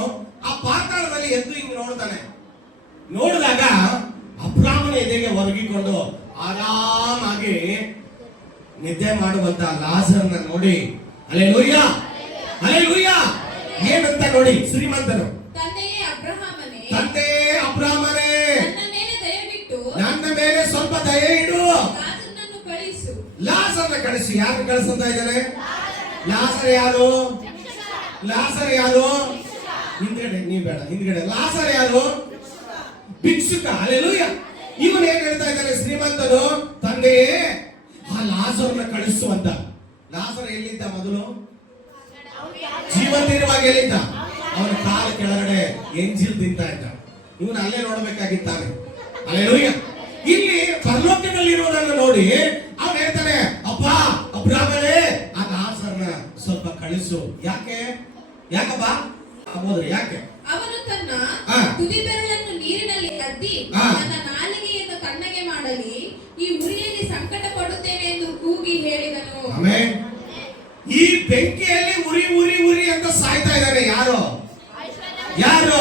ಆ ಪಾತಾಳದಲ್ಲಿ ಎದ್ದು ಹಿಂಗ್ ನೋಡ್ತಾನೆ. ನೋಡಿದಾಗ ಅಬ್ರಾಮನ ಎದೆಗೆ ಒರಗಿಕೊಂಡು ಆರಾಮಾಗಿ ನಿದ್ದೆ ಮಾಡುವಂತ ಲಾಜರ್ನ ನೋಡಿ ಹಲ್ಲೆಲೂಯಾ ಹಲ್ಲೆಲೂಯಾ ಏನಂತ ನೋಡಿ, ಶ್ರೀಮಂತನು ತಂದೆಯೇ ಅಬ್ರಹಾಮನೇ, ತಂದೆಯೇ ಅಬ್ರಾಮನೇ, ನನ್ನ ಮೇಲೆ ದಯವಿಟ್ಟು ನನ್ನ ಮೇಲೆ ಸ್ವಲ್ಪ ದಯೆ ಇಡು, ಲಾಜರನನ್ನು ಕಳಿಸು. ಲಾಜರ್ನ ಕಳಿಸಿ. ಯಾರು ಕಳಿಸ್ತಾ ಇದ್ದಾನೆ? ಲಾಜರ್ ಯಾರು? ಲಾಜರ್ ಯಾರು? ಹಿಂದ್ಗಡೆ ನೀವ್ ಬೇಡ, ಹಿಂದ್ಗಡೆ. ಲಾಜರ್ ಯಾರು? ಭಿಕ್ಷುಕ. ಹಲ್ಲೆಲೂಯಾ. ಇವನು ಏನ್ ಹೇಳ್ತಾ ಇದ್ದಾನೆ? ಶ್ರೀಮಂತನು ತಂದೆಯೇ ಆ ಲಾಜರ್ನ ಕಳಿಸು ಅಂತ. ಲಾಜರ್ ಎಲ್ಲಿದ್ದ ಮೊದಲು? ಜೀವಂತಿರುವಾಗ ಎಲ್ಲಿದ್ದ? ಅವನ ಕಾಲ ಕೆಳಗಡೆ ಎಂಜಿಲ್ ತಿಂತಾ ಇದ್ದ. ಇವನು ಅಲ್ಲೇ ನೋಡ್ಬೇಕಾಗಿತ್ತಾನೆ. ಹಲ್ಲೆಲೂಯಾ. ಇಲ್ಲಿ ಪರಲೋಕದಲ್ಲಿರುವುದನ್ನು ನೋಡಿ ಅವನು ಹೇಳ್ತಾನೆ, ಅಪ್ಪ ಅಬ್ರಾಮನೇ, ಆ ಲಾಜರ್ನ ಸ್ವಲ್ಪ ಕಳಿಸು. ಯಾಕೆ? ಯಾಕಪ್ಪ ಹೋದ್ರೆ ಯಾಕೆ? ಅವನು ತನ್ನ ಹಾ. ತುದಿ ಬೆರಳನ್ನು ನೀರಿನಲ್ಲಿ ಅದ್ದಿ ಹಾ. ನನ್ನ ನಾಲಿಗೆಯನ್ನು ತಣ್ಣಗೆ ಮಾಡಲಿ, ಈ ಉರಿಯಲ್ಲಿ ಸಂಕಟ ಪಡುತ್ತೇನೆ ಎಂದು ಕೂಗಿ ಹೇಳಿದನು. ಆಮೆನ್. ಈ ಬೆಂಕಿಯಲ್ಲಿ ಉರಿ ಉರಿ ಉರಿ ಅಂತ ಸಾಯ್ತಾ ಇದ್ದಾನೆ. ಯಾರು? ಯಾರು?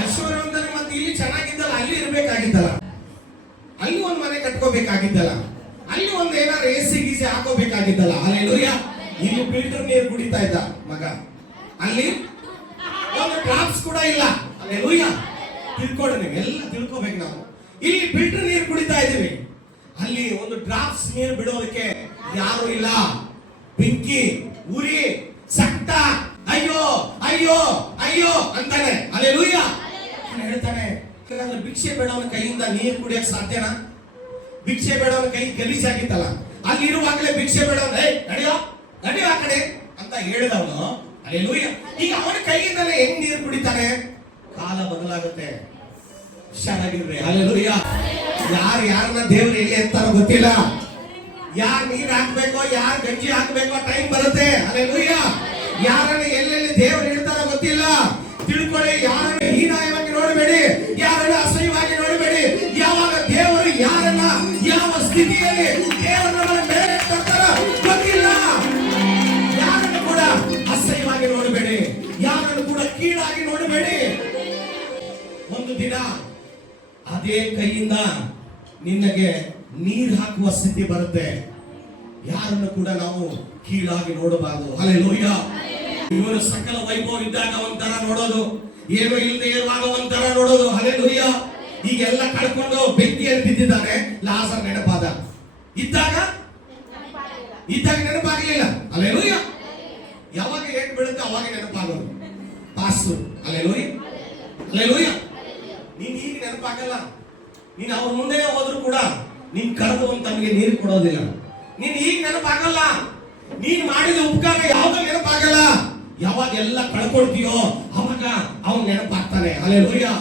ಐಶ್ವರ್ಯವಂತನ. ಮತ್ತೆ ಇಲ್ಲಿ ಚೆನ್ನಾಗಿದ್ದಲ್ಲ, ಅಲ್ಲಿ ಇರ್ಬೇಕಾಗಿದ್ದಲ್ಲ, ಅಲ್ಲಿ ಒಂದ್ ಮನೆ ಕಟ್ಕೋಬೇಕಾಗಿದ್ದಲ್ಲ, ಅಲ್ಲಿ ಒಂದ್ ಏನಾರು ಎಸಿ ಗೀಸಿ ಹಾಕೋಬೇಕಾಗಿದ್ದಲ್ಲ. ಹಲ್ಲೆಲೂಯಾ. ಇಲ್ಲಿ ಫಿಲ್ಟರ್ ನೀರು ಕುಡಿತಾ ಇದ್ದ ಮಗ, ಅಲ್ಲಿ ಒಂದು ಡ್ರಾಪ್ಸ್ ಕೂಡ ಇಲ್ಲ. ಹಲ್ಲೆಲೂಯಾ. ತಿಳ್ಕೊಡು, ನೀವು ಎಲ್ಲ ತಿಳ್ಕೊಬೇಕು. ನಾವು ಇಲ್ಲಿ ಫಿಲ್ಟರ್ ನೀರು ಕುಡಿತಾ ಇದೀವಿ, ಅಲ್ಲಿ ಒಂದು ಡ್ರಾಪ್ಸ್ ನೀರು ಬಿಡೋದಕ್ಕೆ ಯಾರು ಇಲ್ಲ. ಬೆಂಕಿ, ಉರಿ, ಸಕ್ತ, ಅಯ್ಯೋ ಅಯ್ಯೋ ಅಯ್ಯೋ ಅಂತಾನೆ. ಹಲ್ಲೆಲೂಯಾ. ಹೇಳ್ತಾನೆ, ಭಿಕ್ಷೆ ಬೇಡವನ ಕೈಯಿಂದ ನೀರು ಕುಡಿಯಕ್ ಸಾಧ್ಯನಾ? ಭಿಕ್ಷೆ ಬೇಡವನ ಕೈ ಗಲೀಜಾಗಿತ್ತಲ್ಲ, ಅಲ್ಲಿ ಇರುವಾಗಲೇ ಭಿಕ್ಷೆ ಬೇಡವನ ನಡೆಯೋ ನಡೆಯೋ ಆ ಕಡೆ ಅಂತ ಹೇಳಿದವನು. ಹಲ್ಲೆಲೂಯಾ. ಈಗ ಅವನ ಕೈಯಿಂದಲೇ ಹೆಂಗ್ ನೀರು ಕುಡಿತಾನೆ? ಕಾಲ ಬದಲಾಗುತ್ತೆ. ಹುಷಾರಾಗಿರ್ರಿ. ಹಲ್ಲೆಲೂಯಾ. ಯಾರನ್ನ ದೇವ್ರು ಎಲ್ಲಿ ಅಂತಾರೋ ಗೊತ್ತಿಲ್ಲ. ಯಾರು ನೀರ್ ಹಾಕ್ಬೇಕೋ, ಯಾರು ಗಂಜಿ ಹಾಕ್ಬೇಕೋ ಟೈಮ್ ಬರುತ್ತೆ. ಹಲ್ಲೆಲೂಯಾ. ಯಾರನ್ನ ಎಲ್ಲೆಲ್ಲಿ ದೇವ್ರು ಇಡ್ತಾರೋ ಗೊತ್ತಿಲ್ಲ. ತಿಳ್ಕೊಳ್ಳಿ, ಯಾರನ್ನ ಹೀನಾಯವಾಗಿ ನೋಡಬೇಡಿ, ಯಾರನ್ನ ಅಸಹ್ಯವಾಗಿ ನೋಡಬೇಡಿ. ಯಾವಾಗ ದೇವರು ಯಾರನ್ನ ಯಾವ ಸ್ಥಿತಿಯಲ್ಲಿ ದೇವರನ್ನ ಮೇಲೆ ತರ್ತಾರೋ ಗೊತ್ತಿಲ್ಲ. ಯಾರನ್ನು ಕೂಡ ಅಸಹ್ಯವಾಗಿ ನೋಡಬೇಡಿ, ಯಾರನ್ನು ಕೂಡ ಕೀಳಾಗಿ ನೋಡಬೇಡಿ. ಒಂದು ದಿನ ಅದೇ ಕೈಯಿಂದ ನಿನ್ನಗೆ ನೀರು ಹಾಕುವ ಸ್ಥಿತಿ ಬರುತ್ತೆ. ಯಾರನ್ನು ಕೂಡ ನಾವು ಕೀಳಾಗಿ ನೋಡಬಾರದು. ಹಲ್ಲೆಲೂಯಾ. ಇವನು ಸಕಲ ವೈಭವ ಇದ್ದಾಗ ಒಂಥರ ನೋಡೋದು, ಏನು ಇಲ್ಲದೆ ಇರುವಾಗ ಒಂಥರ ನೋಡೋದು. ಹಲ್ಲೆಲೂಯಾ. ಈಗೆಲ್ಲ ಕಳ್ಕೊಂಡು ಬೆಂಕಿಯಲ್ಲಿ ಬಿದ್ದಿದ್ದಾನೆ. ಲಾಜರ್ ನೆನಪಾದ. ಇದ್ದಾಗ ನೆನಪಾಗಲಿಲ್ಲ. ಹಲ್ಲೆಲೂಯಾ. ಯಾವಾಗ ಏನ್ ಬೀಳುತ್ತೆ ಅವಾಗ ನೆನಪಾಗೋದು. ಪಾಸ್ಟರ್. ಹಲ್ಲೆಲೂಯಾ. ಹಲ್ಲೆಲೂಯಾ. ನೀನ್ ಈಗ ನೆನಪಾಗಲ್ಲ. ನೀನ್ ಅವ್ರ ಮುಂದೆ ಹೋದ್ರು ಕೂಡ ನೀನ್ ಕರೆದು ಅಂತ ತನಗೆ ನೀರು ಕೊಡೋದಿಲ್ಲ. ನೀನ್ ಈಗ ನೆನಪಾಗಲ್ಲ. ನೀನ್ ಮಾಡಿದ ಉಪಕಾರ ಯಾವ್ದು ನೆನಪಾಗಲ್ಲ. ಯಾವಾಗ ಎಲ್ಲ ಕಳ್ಕೊಳ್ತೀಯೋ ಅವಾಗ ಅವನ್ ನೆನಪಾಗ್ತಾನೆ. ಹಲ್ಲೆಲೂಯಾ.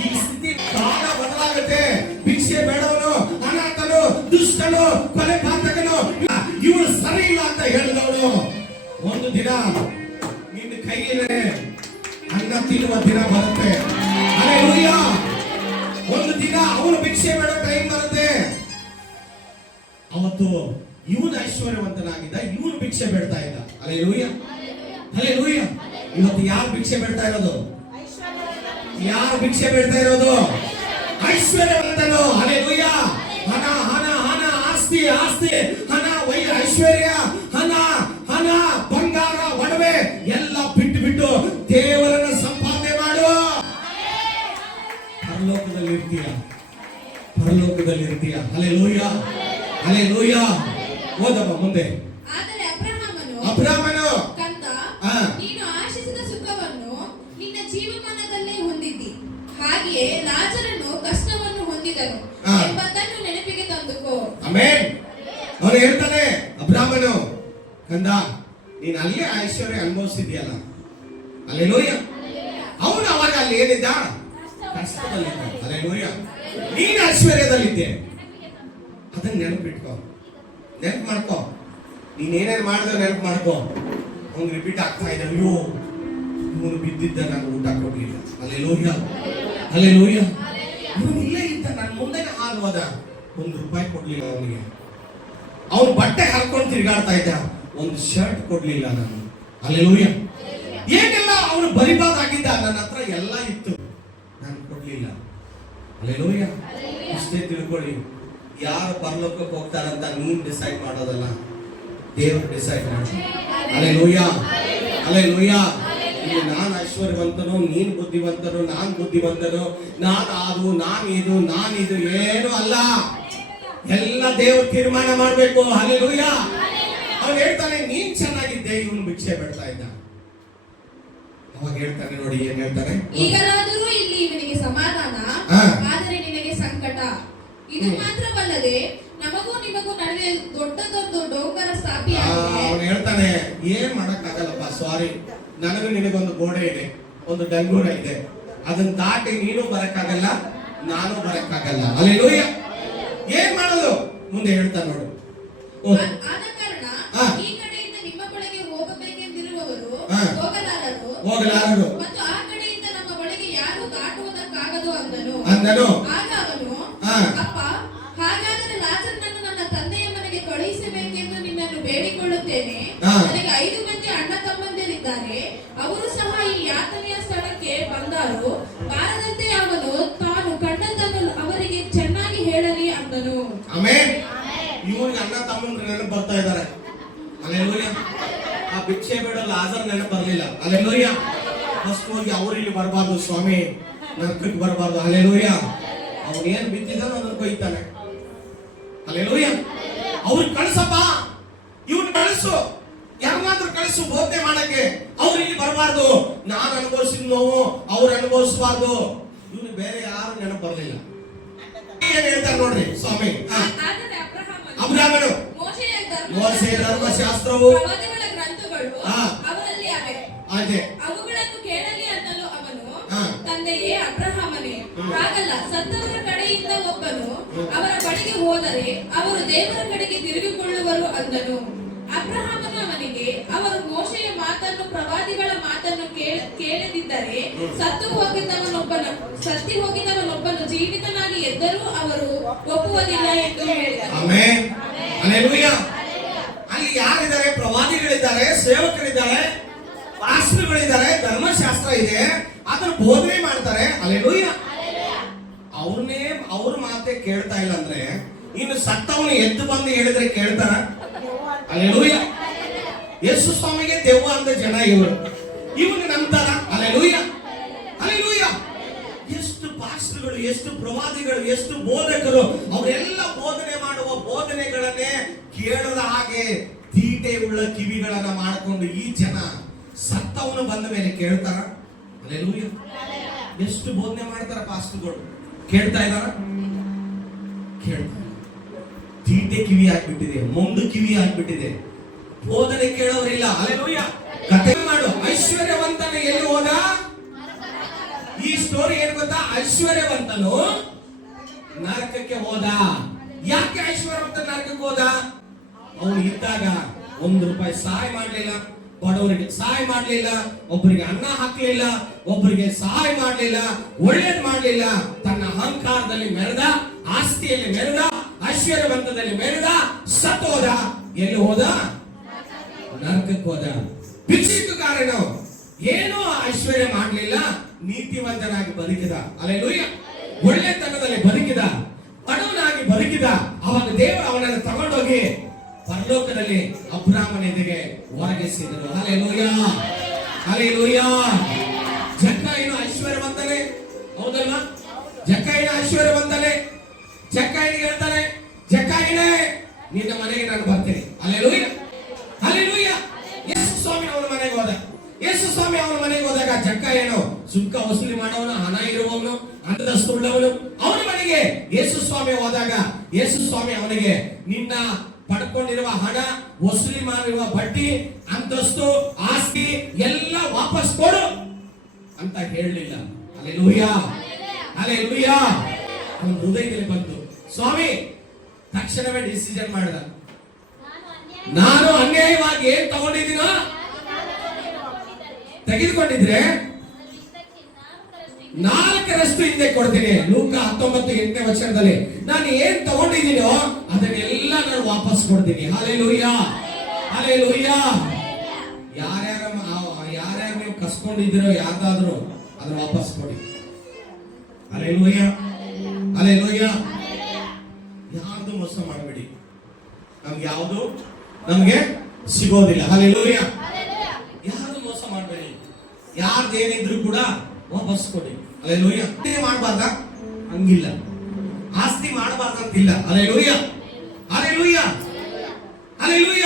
ಈ ಸ್ಥಿತಿ ಕಾಲ ಬದಲಾಗುತ್ತೆ. ಭಿಕ್ಷೆ ಬೇಡವನು, ಅನಾಥನು, ದುಷ್ಟನು, ಕೊಲೆ ಪಾತಕನು, ಇವನು ಸರಿ ಇಲ್ಲ ಅಂತ ಹೇಳಿದವನು ಒಂದು ದಿನ ನಿನ್ನ ಕೈಯಲ್ಲಿ ಅನ್ನ ತಿನ್ನುವ ದಿನ ಬರುತ್ತೆ. ಹಲ್ಲೆಲೂಯಾ. ಒಂದು ದಿನ ಅವನು ಭಿಕ್ಷೆ ಬೇಡ ಟೈಮ್ ಬರುತ್ತೆ. ಅವತ್ತು ಇವನು ಐಶ್ವರ್ಯವಂತನಾಗಿದ್ದ, ಇವನು ಭಿಕ್ಷೆ ಬೇಡ್ತಾ ಇದ್ದ. ಹಲ್ಲೆಲೂಯಾ. ಹಲ್ಲೆಲೂಯಾ. ಇವತ್ತು ಯಾರು ಭಿಕ್ಷೆ ಬೇಡ್ತಾ ಇರೋದು? ಯಾರು ಭಿಕ್ಷೆ ಬೇಡ್ತಾ ಇರೋದು? ಐಶ್ವರ್ಯವಂತನು. ಹಲ್ಲೆಲೂಯಾ. ಹಣ ಹಣ ಹಣ, ಆಸ್ತಿ ಆಸ್ತಿ, ಹಣ ಐಶ್ವರ್ಯ, ಹಣ ಹಣ, ಬಂಗಾರ, ಒಡವೆ ಎಲ್ಲ ಬಿಟ್ಟು ಬಿಟ್ಟು ದೇವರನ್ನ ಸಂಪಾದನೆ ಮಾಡು. ಪರಲೋಕದಲ್ಲಿ ಇರ್ತೀಯ, ಪರಲೋಕದಲ್ಲಿ ಇರ್ತೀಯ. ಹಲ್ಲೆಲೂಯಾ. ಹಲ್ಲೆಲೂಯಾ. ಓದಮ್ಮ ಮುಂದೆ. ಆದರೆ ಅಬ್ರಾಮನು ಕಂದ, ಹಾ. ನೀನು ಆಶಿಸಿದ ಸುಖವನ್ನು ನಿನ್ನ ಜೀವಮಾನದಲ್ಲೇ ಹೊಂದಿದ್ದಿ, ಹಾಗೆಯೇ ಲಾಜರನು ಕಷ್ಟವನ್ನು ಹೊಂದಿದನು ಹಾ. ಎಂಬುದನ್ನು ನೆನಪಿಗೆ ತಂದುಕೋ. ಆಮೆನ್. ಅವನು ಹೇಳ್ತಾನೆ, ಅಬ್ರಾಮನು ಕಂದ, ನೀನು ಅಲ್ಲೇ ಐಶ್ವರ್ಯ ಅನುಭವಿಸಿದ್ಯಲ್ಲ. ಹಲ್ಲೆಲೂಯಾ. ಅವನು ಅವಾಗ ಅಲ್ಲಿ ಏನಿದ್ದ? ಕಷ್ಟದಲ್ಲಿದ್ದ. ಹಲ್ಲೆಲೂಯಾ. ನೀನು ಐಶ್ವರ್ಯದಲ್ಲಿದ್ದೆ. ಅದನ್ನ ನೆನಪಿಟ್ಕೋ, ನೆನಪು ಮಾಡ್ಕೋ. ನೀನೇನೇನು ಮಾಡಿದ್ರೆ ನೆನಪು ಮಾಡ್ಕೋ. ಅವ್ನು ರಿಪೀಟ್ ಆಗ್ತಾ ಇದೆ. ಅಯ್ಯೋ, ಇವನು ಬಿದ್ದಿದ್ದ, ನಾನು ಊಟ ಕೊಡ್ಲಿಲ್ಲ. ಹಲ್ಲೆಲೂಯಾ. ಹಲ್ಲೆಲೂಯಾ. ಇವನು ಇಲ್ಲೇ ಇದ್ದ, ನನ್ನ ಮುಂದೆನೆ ಹಾದು ಹೋದ, ₹1 ಕೊಡ್ಲಿಲ್ಲ ಅವನಿಗೆ. ಅವನು ಬಟ್ಟೆ ಹಾಕೊಂಡು ತಿರುಗಾಡ್ತಾ ಇದ್ದ, ಒಂದು ಶರ್ಟ್ ಕೊಡ್ಲಿಲ್ಲ ನಾನು. ಹಲ್ಲೆಲೂಯಾ. ಏನೆಲ್ಲ ಅವನು ಬರಿಬಾರ್ದಾಗಿದ್ದ, ನನ್ನ ಹತ್ರ ಎಲ್ಲ ಇತ್ತು, ನಾನು ಕೊಡ್ಲಿಲ್ಲ. ಹಲ್ಲೆಲೂಯಾ. ಇಷ್ಟೇ ತಿಳ್ಕೊಳ್ಳಿ, ಯಾರು ಪರಲೋಕಕ್ಕೆ ಹೋಗ್ತಾರಂತ ನೀನ್ ಡಿಸೈಡ್ ಮಾಡೋದಲ್ಲ, ದೇವರು ಡಿಸೈಡ್ ಮಾಡ್ತಾರೆ. Hallelujah, hallelujah. ಇಲ್ಲಿ ನಾನು ಐಶ್ವರ್ಯವಂತನು, ನೀನ್ ಬುದ್ಧಿವಂತನು, ನಾನ್ ಬುದ್ಧಿವಂತನು, ನಾನು ಇದು ಏನು ಅಲ್ಲ. ಎಲ್ಲ ದೇವರು ತೀರ್ಮಾನ ಮಾಡ್ಬೇಕು. ಹಲ್ಲೆಲೂಯಾ. ಅವ್ನು ಹೇಳ್ತಾನೆ, ನೀನ್ ಚೆನ್ನಾಗಿದ್ದೆ, ಇವನು ಭಿಕ್ಷೆ ಬಿಡ್ತಾ ಇದ್ದ. ಅವಾಗ ಹೇಳ್ತಾನೆ ನೋಡಿ, ಏನ್ ಹೇಳ್ತಾನೆ, ಈಗಲಾದರೂ ಇಲ್ಲಿ ಇವನಿಗೆ ಸಮಾಧಾನ, ಆದರೆ ನಿನಗೆ ಸಂಕಟ. ಇದು ಮಾತ್ರವಲ್ಲದೆ ನಮಗೂ ನಿಮಗೂ ನಡುವೆ ದೊಡ್ಡದೊಂದು ಡೋಂಗರ ಸ್ಥಾಪಿಯಾಗಿದೆ. ಅವನು ಹೇಳ್ತಾನೆ, ಏನ್ ಮಾಡಕ್ಕಾಗಲ್ಲಪ್ಪ, ಸಾರಿ, ನನಗೂ ನಿನಗೊಂದು ಗೋಡೆ ಇದೆ, ಒಂದು ಡಂಗೂರ ಇದೆ, ಅದನ್ನ ದಾಟಿ ನೀನು ಬರಕ್ಕಾಗಲ್ಲ, ನಾನು ಬರಕ್ಕಾಗಲ್ಲ. ಹಲ್ಲೆಲೂಯಾ. ಏನ್ ಮಾಡೋದು ಮುಂದೆ ಹೇಳ್ತಾನೆ ನೋಡು. ಆದ ಕಾರಣ ಈ ಕಡೆಯಿಂದ ನಿಮ್ಮ ಬಳಿಗೆ ಹೋಗಬೇಕೆಂದಿರುವವರು ಹೋಗಲಾರರು, ಮತ್ತು ಆ ಕಡೆಯಿಂದ ನಮ್ಮ ಬಳಿಗೆ ಯಾರು ದಾಟುವುದಕ್ಕಾಗದು ಅಂದನು. ಆಗ ಅವನು, ಅಪ್ಪ, ಹಾಗಾದರೆ ಲಾಜರನನ್ನು ನನ್ನ ತಂದೆಯ ಮನೆಗೆ ಕಳುಹಿಸಬೇಕೆಂದು ನಿನ್ನನ್ನು ಬೇಡಿಕೊಳ್ಳುತ್ತೇನೆ. ನನಗೆ 5 ಮಂದಿ ಅಣ್ಣ ತಮ್ಮಂದಿರಿದ್ದಾರೆ, ಅವರು ಸಹ ಈ ಯಾತನೆಯ ಸ್ಥಳಕ್ಕೆ ಬಂದರು. ಬಾರದಂತೆ ಅವನು ತಾನು ಕಂಡದ್ದನ್ನು ಅವರಿಗೆ ಚೆನ್ನಾಗಿ ಹೇಳಲಿ ಅಂದನು. ಆಮೆನ್. ಇವನಿಗೆ ಅಣ್ಣ ತಮ್ಮಂದ್ರು ನೆನಪು ಬರ್ತಾ ಇದ್ದಾರೆ. ಹಲ್ಲೆಲೂಯಾ. ಆ ಭಿಕ್ಷೆ ಬೇಡ ಲಾಜರ್ ನೆನಪು ಬರಲಿಲ್ಲ. ಹಲ್ಲೆಲೂಯಾ. ಫಸ್ಟ್ ಹೋಗಿ ಅವ್ರು ಇಲ್ಲಿ ಬರಬಾರ್ದು ಸ್ವಾಮಿ, ನರಕಕ್ಕೆ ಬರಬಾರ್ದು. ಹಲ್ಲೆಲೂಯಾ. ಅವ್ನು ಏನ್ ಬಿತ್ತಿದಾನೋ ಅದನ್ನ ಕೊಯ್ತಾನೆ. ಹಲ್ಲೆಲೂಯಾ. ಅವ್ರು ಕಳಿಸಪ್ಪ, ಇವ್ನು ಕಳಿಸು, ಯಾರನ್ನಾದ್ರೂ ಕಳಿಸು ಬೋಧನೆ ಮಾಡಕ್ಕೆ. ಅವ್ರು ಇಲ್ಲಿ ಬರಬಾರ್ದು, ನಾನು ಅನುಭವಿಸಿದ ನೋವು ಅವ್ರು ಅನುಭವಿಸಬಾರ್ದು. ಇವನು ಬೇರೆ ಯಾರು ನೆನಪು ಬರಲಿಲ್ಲ. ಏನ್ ಹೇಳ್ತಾರೆ ನೋಡ್ರಿ ಸ್ವಾಮಿ. ಅಬ್ರಹಾಮನು, ಮೋಶೆಯ ಧರ್ಮಶಾಸ್ತ್ರವು, ಪ್ರವಾದಿಗಳ ಗ್ರಂಥಗಳು ಅವರಲ್ಲಿ ಅವೆ. ಅವುಗಳನ್ನು ಕೇಳಲಿ ಅನ್ನಲು ಅವನು, ತಂದೆಯೇ ಅಬ್ರಹಾಮನೇ, ಹಾಗಲ್ಲ, ಸತ್ತವರ ಕಡೆಯಿಂದ ಒಬ್ಬನು ಅವರ ಬಳಿಗೆ ಹೋದರೆ ಅವರು ದೇವರ ಕಡೆಗೆ ತಿರುಗಿಕೊಳ್ಳುವರು ಅಂದನು. ಅಬ್ರಹಾಮನು ಅವನಿಗೆ, ಅವರು ಮೋಶೆಯ ಮಾತನ್ನು ಪ್ರವಾದಿಗಳ ಮಾತನ್ನು ಕೇಳದಿದ್ದರೆ ಸತ್ತು ಹೋಗಿದವನೊಬ್ಬನು ಜೀವಿತನಾಗಿ ಎದ್ದರೂ ಅವರು ಒಪ್ಪುವುದಿಲ್ಲ ಎಂದು ಹೇಳಿದರು. ಆಮೆನ್. ಹಲ್ಲೆಲೂಯಾ. ಅಲ್ಲಿ ಯಾರಿದ್ದಾರೆ? ಪ್ರವಾದಿಗಳಿದ್ದಾರೆ, ಸೇವಕರಿದ್ದಾರೆ, ಪಾಸ್ಟರ್ಗಳಿದ್ದಾರೆ, ಧರ್ಮಶಾಸ್ತ್ರ ಇದೆ, ಅದನ್ನು ಬೋಧನೆ ಮಾಡ್ತಾರೆ. ಹಲ್ಲೆಲೂಯಾ. ಅವ್ರ ಮಾತೆ ಕೇಳ್ತಾ ಇಲ್ಲ ಅಂದ್ರೆ ಇನ್ನು ಸತ್ತವನು ಎದ್ದು ಬಂದು ಹೇಳಿದ್ರೆ ಕೇಳ್ತಾರ? ಹಲ್ಲೆಲೂಯಾ. ಯೇಸು ಸ್ವಾಮಿಗೆ ದೆವ್ವ ಅಂತ ಜನ ಇವನು ನಂಬ್ತಾರ? Hallelujah, hallelujah. ಎಷ್ಟು ಪಾಸ್ಟರ್ಗಳು, ಎಷ್ಟು ಪ್ರವಾದಿಗಳು, ಎಷ್ಟು ಬೋಧಕರು, ಅವರೆಲ್ಲ ಬೋಧನೆ ಮಾಡುವ ಬೋಧನೆಗಳನ್ನೇ ಕೇಳದ ಹಾಗೆ ತೀಟೆ ಉಳ್ಳ ಕಿವಿಗಳನ್ನ ಮಾಡಿಕೊಂಡು ಈ ಜನ ಸತ್ತವನು ಬಂದ ಮೇಲೆ ಕೇಳ್ತಾರ? ಹಲ್ಲೆಲೂಯಾ. ಎಷ್ಟು ಬೋಧನೆ ಮಾಡ್ತಾರ ಪಾಸ್ಟರ್ಗಳು, ಕೇಳ್ತಾ ಇದಾರ? ಕೇಳ್ತಾರೆ. ತೀಟೆ ಕಿವಿ ಆಗ್ಬಿಟ್ಟಿದೆ, ಮೊಂಡು ಕಿವಿ ಆಗ್ಬಿಟ್ಟಿದೆ, ಬೋಧನೆ ಕೇಳೋರಿಲ್ಲ. ಹಲ್ಲೆಲೂಯಾ. ಕಥೆ ಮಾಡು. ಐಶ್ವರ್ಯವಂತನ ಎಲ್ಲಿ ಹೋದ? ಈ ಸ್ಟೋರಿ ಏನ್ ಗೊತ್ತಾ? ಐಶ್ವರ್ಯವಂತನು ನರಕಕ್ಕೆ ಹೋದ. ಯಾಕೆ ಐಶ್ವರ್ಯವಂತ ನರಕಕ್ಕೆ ಹೋದ? ಅವನು ಇದ್ದಾಗ ₹1 ಸಹಾಯ ಮಾಡಲಿಲ್ಲ, ಬಡವರಿಗೆ ಸಹಾಯ ಮಾಡಲಿಲ್ಲ, ಒಬ್ಬರಿಗೆ ಅನ್ನ ಹಾಕಲಿಲ್ಲ, ಒಬ್ಬರಿಗೆ ಸಹಾಯ ಮಾಡಲಿಲ್ಲ, ಒಳ್ಳೇದು ಮಾಡಲಿಲ್ಲ. ತನ್ನ ಅಹಂಕಾರದಲ್ಲಿ ಮೆರೆದ, ಆಸ್ತಿಯಲ್ಲಿ ಮೆರೆದ, ಐಶ್ವರ್ಯವಂತದಲ್ಲಿ ಮೆರೆದ, ಸತ್ತೋದ. ಎಲ್ಲಿ ಹೋದ? ನರಕಕ್ಕೆ ಹೋದ. ಭಿಕ್ಷುಕಗಾರನು ಏನೋ ಐಶ್ವರ್ಯ ಮಾಡಲಿಲ್ಲ, ನೀತಿವಂತನಾಗಿ ಬದುಕಿದ. ಹಲ್ಲೆಲೂಯಾ. ಒಳ್ಳೆತನದಲ್ಲಿ ಬದುಕಿದ, ಬಡವನಾಗಿ ಬದುಕಿದ. ಅವಾಗ ದೇವರು ಅವನನ್ನು ತಗೊಂಡೋಗಿ ಪರಲೋಕದಲ್ಲಿ ಅಬ್ರಹಾಮನ ಎದುರಿಗೆ ಹೊರಗಿಸಿದರು. Hallelujah, hallelujah. ಜಕ್ಕಯ್ಯನು ಐಶ್ವರ್ಯವಂತನೇ, ಹೌದಲ್ವಾ? ಜಕ್ಕಯ್ಯನ ಐಶ್ವರ್ಯವಂತನೇ. ಜಕ್ಕಯ್ಯನಿಗೆ ಹೇಳ್ತಾನೆ, ಜಕ್ಕಯ್ಯನೇ ನಿನ್ನ ಮನೆಗೆ ನಾನು ಬರ್ತೀನಿ. Hallelujah, hallelujah. ಯೇಸು ಸ್ವಾಮಿ ಅವನ ಮನೆಗೆ ಹೋದ. ಯೇಸು ಸ್ವಾಮಿ ಅವನ ಮನೆಗೆ ಹೋದಾಗ ಜಕ್ಕಯ್ಯನು ಸುಂಕ ವಸೂಲಿ ಮಾಡೋನು, ಹಣ ಇರುವವನು, ಅಂತಸ್ತುಳ್ಳವನು. ಅವನ ಮನೆಗೆ ಯೇಸು ಸ್ವಾಮಿ ಹೋದಾಗ ಯೇಸು ಸ್ವಾಮಿ ಅವನಿಗೆ, ನಿನ್ನ ಪಡ್ಕೊಂಡಿರುವ ಹಣ, ವಸೂಲಿ ಮಾಡಿರುವ ಬಡ್ಡಿ, ಅಂತಸ್ತು, ಆಸ್ತಿ ಎಲ್ಲ ವಾಪಸ್ ಕೊಡು ಅಂತ ಹೇಳಲಿಲ್ಲ. Hallelujah, hallelujah. ಅವನ ಹೃದಯದಲ್ಲಿ ಬಂತು. ಸ್ವಾಮಿ ತಕ್ಷಣವೇ ಡಿಸಿಷನ್ ಮಾಡಿದ, ನಾನು ಅನ್ಯಾಯವಾಗಿ ಏನ್ ತಗೊಂಡಿದ್ದೀನೋ ತೆಗೆದುಕೊಂಡಿದ್ರೆ 4ರಷ್ಟು ಹಿಂದೆ ಕೊಡ್ತೀನಿ. ಲೂಕ 19:8 ನಾನು ಏನ್ ತಗೊಂಡಿದ್ದೀನೋ ಅದನ್ನೆಲ್ಲ ನಾನು ವಾಪಸ್ ಕೊಡ್ತೀನಿ. Hallelujah, hallelujah. ಯಾರ್ಯಾರು ನೀವು ಕಸ್ಕೊಂಡಿದ್ದೀರೋ ಯಾರ್ದಾದ್ರೂ ಅದನ್ನ ವಾಪಸ್ ಕೊಡಿ. Hallelujah, hallelujah. ಯಾರ್ದು ಮೋಸ ಮಾಡಬೇಡಿ, ನಮ್ಗೆ ಯಾವುದು ನಮ್ಗೆ ಸಿಗೋದಿಲ್ಲ. ಹಲ್ಲೆಲೂಯ. ಯಾರು ಮೋಸ ಮಾಡಬೇಡಿ, ಯಾರ್ದೇನಿದ್ರು ಕೂಡ ವಾಪಸ್ ಕೊಡಿ. ಹಲ್ಲೆಲೂಯ. ಮಾಡಬಾರ್ದ ಹಂಗಿಲ್ಲ, ಆಸ್ತಿ ಮಾಡಬಾರ್ದಂತಿಲ್ಲ. Hallelujah, hallelujah, hallelujah.